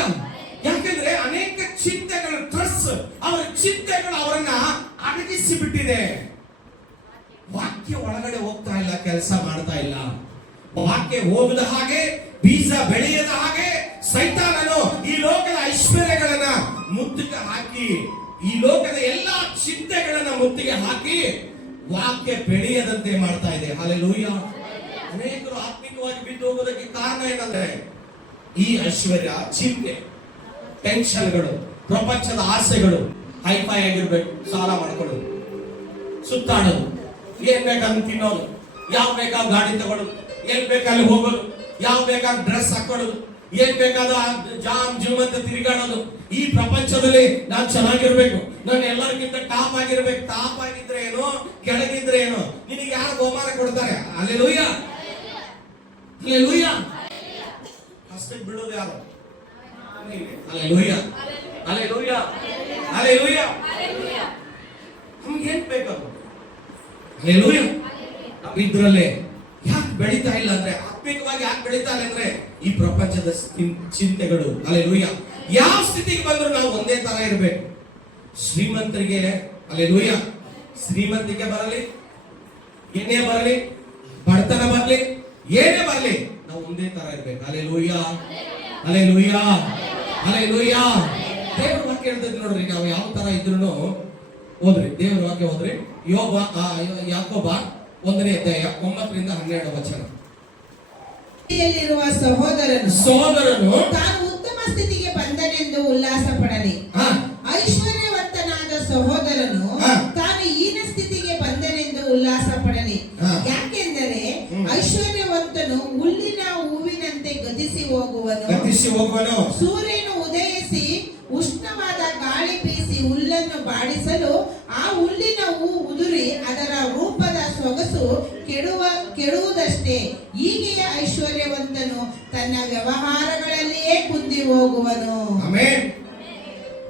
ಯಾಕಂದ್ರೆ ಅನೇಕ ಚಿಂತೆಗಳು, ಸ್ಟ್ರೆಸ್, ಅವರ ಚಿಂತೆಗಳು ಅವರನ್ನ ಅಡಗಿಸಿ ಬಿಟ್ಟಿದೆ. ವಾಕ್ಯ ಒಳಗಡೆ ಹೋಗ್ತಾ ಇಲ್ಲ, ಕೆಲಸ ಮಾಡ್ತಾ ಇಲ್ಲ. ವಾಕ್ಯ ಹೋಗದ ಹಾಗೆ, ಬೀಜ ಬೆಳೆಯದ ಹಾಗೆ ಸೈತಾನನು ಈ ಲೋಕದ ಐಶ್ವರ್ಯಗಳನ್ನ ಮುತ್ತಿಗೆ ಹಾಕಿ, ಈ ಲೋಕದ ಎಲ್ಲಾ ಚಿಂತೆಗಳನ್ನ ಮುತ್ತಿಗೆ ಹಾಕಿ ವಾಕ್ಯ ಬೆಳೆಯದಂತೆ ಮಾಡ್ತಾ ಇದೆ. ಹಲ್ಲೆಲೂಯ. ಅನೇಕರು ಆತ್ಮಿಕವಾಗಿ ಬಿದ್ದು ಹೋಗೋದಕ್ಕೆ ಕಾರಣ ಏನಂದ್ರೆ ಈ ಐಶ್ವರ್ಯ, ಚಿಂತೆ, ಟೆನ್ಷನ್ಗಳು, ಪ್ರಪಂಚದ ಆಸೆಗಳು. ಹೈಫೈ ಆಗಿರ್ಬೇಕು, ಸಾಲ ಮಾಡ್ಕೊಳ್ಳೋದು, ಸುತ್ತಾಡೋದು, ಏನ್ ಬೇಕಾದ್ರೂ ತಿನ್ನೋದು, ಯಾವ ಬೇಕಾದ ಗಾಡಿ ತಗೊಳ್ಳೋದು, ಎಲ್ಲಿ ಬೇಕಾದ್ರೆ ಹೋಗೋದು, ಯಾವ ಬೇಕಾದ ಡ್ರೆಸ್ ಹಾಕೊಳ್ಳೋದು, ಏನ್ ಬೇಕಾದ ಜಾಮ್ ಜೂಮ್ ಅಂತ ತಿರುಗಾಡೋದು. ಈ ಪ್ರಪಂಚದಲ್ಲಿ ನಾನು ಚೆನ್ನಾಗಿರ್ಬೇಕು, ನಾನು ಎಲ್ಲರಿಗಿಂತ ಟಾಪ್ ಆಗಿರ್ಬೇಕು. ಟಾಪ್ ಆಗಿದ್ರೆ ಏನು, ಕೆಳಗಿದ್ರೆ ಏನು, ನಿನಗೆ ಯಾರು ಬಹುಮಾನ ಕೊಡ್ತಾರೆ? Hallelujah, hallelujah. ಅಷ್ಟೇ ಬಿಡೋದು ಯಾರು? Hallelujah, hallelujah, hallelujah. ನಮ್ಗೆ ಏನ್ ಬೇಕದು? ಹಲ್ಲೆಲೂಯ. ನಾವು ಇದ್ರಲ್ಲೇ ಯಾಕೆ ಬೆಳೀತಾ ಇಲ್ಲ ಅಂದ್ರೆ, ಆತ್ಮಿಕವಾಗಿ ಯಾಕೆ ಬೆಳೀತಾ ಇಲ್ಲ ಅಂದ್ರೆ ಈ ಪ್ರಪಂಚದ ಚಿಂತೆಗಳು. ಹಲ್ಲೆಲೂಯ. ಯಾವ ಸ್ಥಿತಿಗೆ ಬಂದ್ರು ನಾವು ಒಂದೇ ತರ ಇರಬೇಕು. ಶ್ರೀಮಂತರಿಗೆ ಹಲ್ಲೆಲೂಯ, ಶ್ರೀಮಂತಿಕೆ ಬರಲಿ, ಏನೇ ಬರಲಿ, ಬಡತನ ಬರಲಿ, ಏನೇ ಬರಲಿ, ನಾವು ಒಂದೇ ತರ ಇರ್ಬೇಕು. Hallelujah, hallelujah, hallelujah. ದೇವರ ವಾಕ್ಯ ಹೇಳ್ತದೆ ನೋಡ್ರಿ, ನಾವು ಯಾವ ತರ ಇದ್ರು ಓದ್ರಿ, ದೇವರ ವಾಕ್ಯ ಓದ್ರಿ. ಯಾಕೋಬ 1ನೇ ಅಧ್ಯಾಯ 9-12 ವಚನ. ಯಲ್ಲಿರುವ ಸಹೋದರನು ತಾನು ಉತ್ತಮ ಸ್ಥಿತಿಗೆ ಬಂದನೆಂದು ಉಲ್ಲಾಸ ಪಡಲಿ. ಐಶ್ವರ್ಯವಂತನಾದ ಸಹೋದರನು ತಾನು ಹೀನ ಸ್ಥಿತಿಗೆ ಬಂದನೆಂದು ಉಲ್ಲಾಸ ಪಡಲಿ. ಯಾಕೆಂದರೆ ಐಶ್ವರ್ಯವಂತನು ಹುಲ್ಲಿನ ಹೂವಿನಂತೆ ಗತಿಸಿ ಹೋಗುವನು. ಸೂರ್ಯನು ಉದಯಿಸಿ ಉಷ್ಣವಾದ ಗಾಳಿ ಬೀಸಿ ಹುಲ್ಲನ್ನು ಬಾಡಿಸಲು ಆ ಹುಲ್ಲಿನ ಹೂ ಉದುರಿ ಅದರ ರೂಪದ ಸೊಗಸು ಕೆಡುವುದಷ್ಟೇ. ಹೀಗೆಯೇ ಐಶ್ವರ್ಯವಂತನು ತನ್ನ ವ್ಯವಹಾರಗಳಲ್ಲಿಯೇ ಕುಂದಿ ಹೋಗುವನು. ಆಮೆನ್.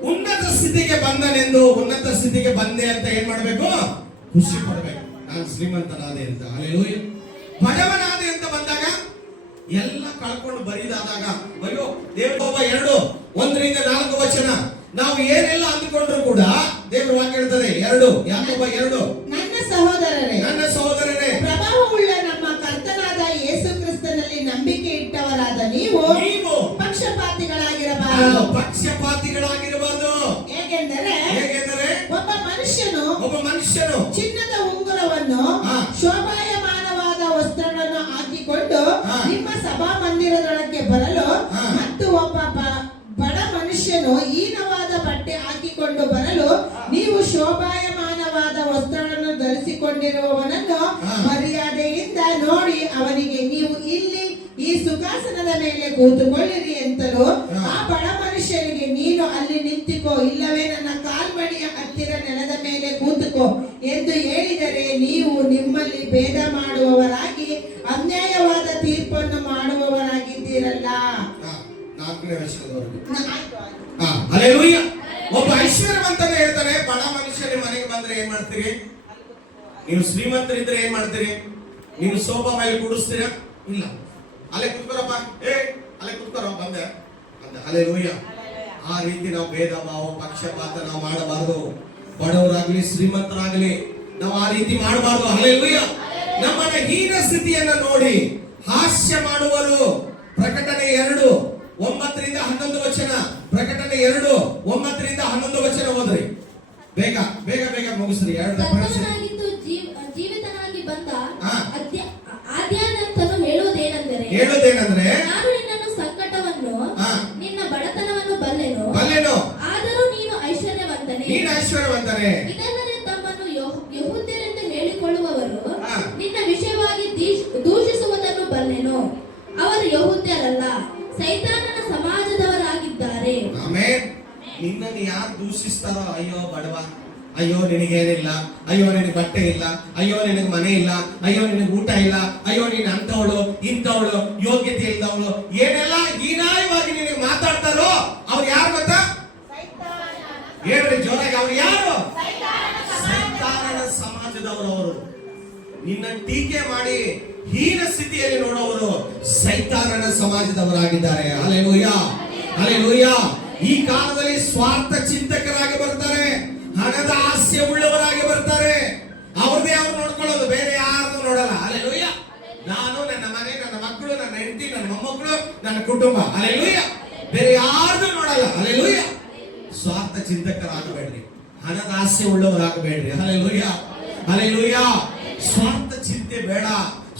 ಉನ್ನತ ಸ್ಥಿತಿಗೆ ಬಂದನೆಂದು, ಉನ್ನತ ಸ್ಥಿತಿಗೆ ಬಂದೆ ಅಂತ ಏನ್ ಮಾಡ್ಬೇಕು? ಖುಷಿ ಪಡ್ಬೇಕು. ನಾನು ಶ್ರೀಮಂತನಾದೆ ಅಂತ. ಹಲ್ಲೆಲೂಯ. ಬಡವನಾದೆ ಅಂತ ಬಂದಾಗ ಎಲ್ಲ ಕಳ್ಕೊಂಡು ಬರಿದಾದಾಗ ಅಯ್ಯೋ ದೇವರ 2:1-4 ವಚನ ನಾವು ಏನೆಲ್ಲ ಅಂದುಕೊಂಡ್ರು ಕೂಡ ದೇವರ ವಾಕ್ಯ ಹೇಳ್ತದೆ 2 ಯಾಕೋಬ 2 ನನ್ನ ಸಹೋದರರೇ ಪ್ರಭಾವವುಳ್ಳ ನಮ್ಮ ಕರ್ತನಾದ ಯೇಸು ಕ್ರಿಸ್ತನಲ್ಲಿ ನಂಬಿಕೆ ಇಟ್ಟವರಾದ ನೀವು ಪಕ್ಷಪಾತಿಗಳಾಗಿರಬಾರದು. ಹೇಗೆಂದರೆ ಒಬ್ಬ ಮನುಷ್ಯನು ಚಿನ್ನದ ಉಂಗುರವನ್ನು ಶೋಭಾಯಮಾನವಾದ ವಸ್ತ್ರಗಳನ್ನು ಹಾಕಿಕೊಂಡು ನಿಮ್ಮ ಸಭಾ ಮಂದಿರದೊಳಗೆ ಬರಲು ಮತ್ತು ಒಬ್ಬ ಬಡ ಮನುಷ್ಯನು ಹೀನವಾದ ಬಟ್ಟೆ ಹಾಕಿಕೊಂಡು ಬರಲು ನೀವು ಶೋಭಾಯಮಾನವಾದ ವಸ್ತ್ರಗಳನ್ನು ಧರಿಸಿಕೊಂಡಿರುವವನನ್ನು ಮರ್ಯಾದೆಯಿಂದ ನೋಡಿ ಅವನಿಗೆ ನೀವು ಇಲ್ಲಿ ಈ ಸುಖಾಸನದ ಮೇಲೆ ಕೂತುಕೊಳ್ಳಿರಿ ಎಂತಲೂ ಆ ಬಡ ಮನುಷ್ಯನಿಗೆ ನೀನು ಅಲ್ಲಿ ನಿಂತುಕೋ, ಇಲ್ಲವೇ ನನ್ನ ಕಾಲ್ಮಣಿಯ ಹತ್ತಿರ ನೆಲದ ಮೇಲೆ ಕೂತುಕೋ ಎಂದು ಹೇಳಿದರೆ ನೀವು ನಿಮ್ಮಲ್ಲಿ ಭೇದ ಮಾಡುವವರಾಗಿ ಅನ್ಯಾಯವಾದ ತೀರ್ಪನ್ನು ಮಾಡುವವರಾಗಿದ್ದೀರಲ್ಲ. 4ನೇ ವಚನದವರೆಗೆ. ಹಲ್ಲೆಲೂಯಾ. ಒಬ್ಬ ಐಶ್ವರ್ಯವಂತನ ಹೇಳ್ತಾನೆ, ಬಡ ಮನುಷ್ಯ ನಿಮ್ಮ ಮನೆಗೆ ಬಂದ್ರೆ ಏನ್ ಮಾಡ್ತೀರಿ? ನೀವು ಶ್ರೀಮಂತರಿದ್ರೆ ಏನ್ ಮಾಡ್ತೀರಿ? ನೀವು ಸೋಫಾ ಮೇಲೆ ಕೂಡಿಸ್ತೀರಾ? ಇಲ್ಲ, ಅಲ್ಲೇ ಕುತ್ಕೊರಪ್ಪ, ಅಲ್ಲೇ ಕುತ್ಕೊರ ಬಂದೆ ಅಂತ. ಹಲ್ಲೆಲೂಯಾ. ಆ ರೀತಿ ನಾವು ಭೇದ ಭಾವ ಪಕ್ಷಪಾತ ನಾವು ಮಾಡಬಾರದು. ಬಡವರಾಗ್ಲಿ ಶ್ರೀಮಂತರಾಗ್ಲಿ ನಾವು ಆ ರೀತಿ ಮಾಡಬಾರದು. ಹಲ್ಲೆಲೂಯಾ. ನಮ್ಮನ್ನ ಹೀನ ಸ್ಥಿತಿಯನ್ನ ನೋಡಿ ಹಾಸ್ಯ ಮಾಡುವರು. ಪ್ರಕಟಣೆ 2:9-11 ವಚನ. ಪ್ರಕಟಣೆ 2:9-11 ವಚನ ಓದ್ರಿ. ಬೇಗ ಬೇಗ ಬೇಗ ಮುಗಿಸ್ರಿ. ಕರ್ತನಾಗಿದ್ದು ಜೀವಿತನಾಗಿ ಬಂದ ಆದ್ಯಾನಂತನು ಹೇಳುವುದೇನೆಂದರೆ ನಾನು ನಿನ್ನನ್ನು ಸಂಕಟವನ್ನು ನಿನ್ನ ಬಡತನವನ್ನು ಬಲ್ಲೆನು ಆದರೂ ನೀನು ಐಶ್ವರ್ಯವಂತನೇ. ಇದಲ್ಲದೆ ತಮ್ಮನ್ನು ಯೆಹೂದ್ಯರೆಂದು ಹೇಳಿಕೊಳ್ಳುವವರು ನಿನ್ನ ವಿಷಯವಾಗಿ ದೂಷಿಸುವುದನ್ನು ಬಲ್ಲೆನು. ಅವರು ಯೆಹೂದ್ಯರಲ್ಲ, ಸೈತಾನನ ಸಮಾಜದವರಾಗಿದ್ದಾರೆ. ಆಮೆನ್. ನಿನ್ನನ್ನು ಯಾರು ದೂಷಿಸ್ತಾರೋ, ಅಯ್ಯೋ ಬಡವ, ಅಯ್ಯೋ ನಿನಗೇನಿಲ್ಲ, ಅಯ್ಯೋ ನಿನಗೆ ಬಟ್ಟೆ ಇಲ್ಲ, ಅಯ್ಯೋ ನಿನಗೆ ಮನೆ ಇಲ್ಲ, ಅಯ್ಯೋ ನಿನಗೆ ಊಟ ಇಲ್ಲ, ಅಯ್ಯೋ ನೀನು ಅಂತವಳು ಇಂಥವಳು ಯೋಗ್ಯತೆ ಇಲ್ಲದವಳು ಏನೆಲ್ಲ ಹೀನಾಯವಾಗಿ ನಿನಗೆ ಮಾತಾಡ್ತಾರೋ ಅವ್ರು ಯಾರು ಗೊತ್ತಾ? ಹೇಳ್ರಿ ಜೋರಾಗಿ, ಅವ್ರು ಯಾರು? ಸೈತಾನನ ಸಮಾಜದವರು. ಅವರು ನಿನ್ನ ಟೀಕೆ ಮಾಡಿ ಹೀನ ಸ್ಥಿತಿಯಲ್ಲಿ ನೋಡುವವರು ಸೈತಾನನ ಸಮಾಜದವರಾಗಿದ್ದಾರೆ. Hallelujah, hallelujah. ಈ ಕಾಲದಲ್ಲಿ ಸ್ವಾರ್ಥ ಚಿಂತಕರಾಗಿ ಬರ್ತಾರೆ, ಹಣದ ಆಸೆ ಉಳ್ಳವರಾಗಿ ಬರ್ತಾರೆ. ಅವ್ರದೇ ಅವ್ರು ನೋಡ್ಕೊಳ್ಳೋದು, ಬೇರೆ ಯಾರನ್ನು ನೋಡಲ್ಲ. ಹಲ್ಲೆಲೂಯಾ. ನಾನು, ನನ್ನ ಮನೆ, ನನ್ನ ಮಕ್ಕಳು, ನನ್ನ ಹೆಂಡತಿ, ನನ್ನ ಮೊಮ್ಮಕ್ಕಳು, ನನ್ನ ಕುಟುಂಬ. ಹಲ್ಲೆಲೂಯಾ. ಬೇರೆ ಯಾರನ್ನು ನೋಡಲ್ಲ. ಹಲ್ಲೆಲೂಯಾ. ಸ್ವಾರ್ಥ ಚಿಂತಕರಾಗಬೇಡ್ರಿ, ಹಣದ ಆಸೆ ಉಳ್ಳವರಾಗಬೇಡ್ರಿ. Hallelujah, hallelujah. ಸ್ವಾರ್ಥ ಚಿಂತೆ ಬೇಡ.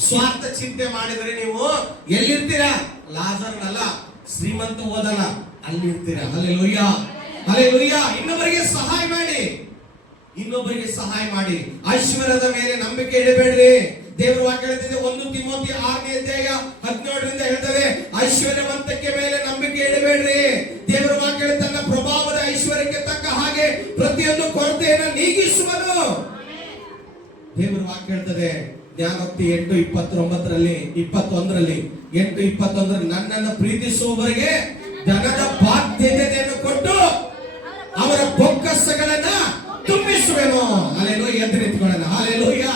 ಸ್ವಾರ್ಥ ಚಿಂತೆ ಮಾಡಿದ್ರೆ ನೀವು ಎಲ್ಲಿರ್ತೀರಾ? ಲಾಜರ್ನಲ್ಲ, ಶ್ರೀಮಂತ ಓದಲ್ಲ, ಅಲ್ಲಿರ್ತೀರಾ. Hallelujah, hallelujah. ಇನ್ನೊಬ್ಬರಿಗೆ ಸಹಾಯ ಮಾಡಿ ಐಶ್ವರ್ಯದ ಮೇಲೆ ನಂಬಿಕೆ ಇಡಬೇಡ್ರಿ. ದೇವರ ವಾಕ್ಯ ಹೇಳ್ತಿದೆ, 1 ತಿಮೋಥಿ 6:17 ಹೇಳ್ತದೆ, ಐಶ್ವರ್ಯವಂತಕ್ಕೆ ಮೇಲೆ ನಂಬಿಕೆ ಇಡಬೇಡ್ರಿ. ದೇವರ ವಾಕ್ಯ ತನ್ನ ಪ್ರಭಾವದ ಐಶ್ವರ್ಯಕ್ಕೆ ತಕ್ಕ ಹಾಗೆ ಪ್ರತಿಯೊಂದು ಕೊರತೆಯನ್ನು ನೀಗಿಸುವನು. ದೇವರ ವಾಕ್ಯ ಹೇಳ್ತದೆ, ಜ್ಞಾನೋಕ್ತಿ 8:21 ನನ್ನನ್ನು ಪ್ರೀತಿಸುವವರಿಗೆ ಧನದ ಬಾಧ್ಯತೆಯನ್ನು ಕೊಟ್ಟು ಅವರ ಬೊಕ್ಕಸಗಳನ್ನ ತುಂಬಿಸುವೆನು. ಹಲ್ಲೆಲೂಯಾ. ಎದ್ದು ನಿಂತ್ಕೊಳ್ಳೋಣ. ಹಲ್ಲೆಲೂಯಾ.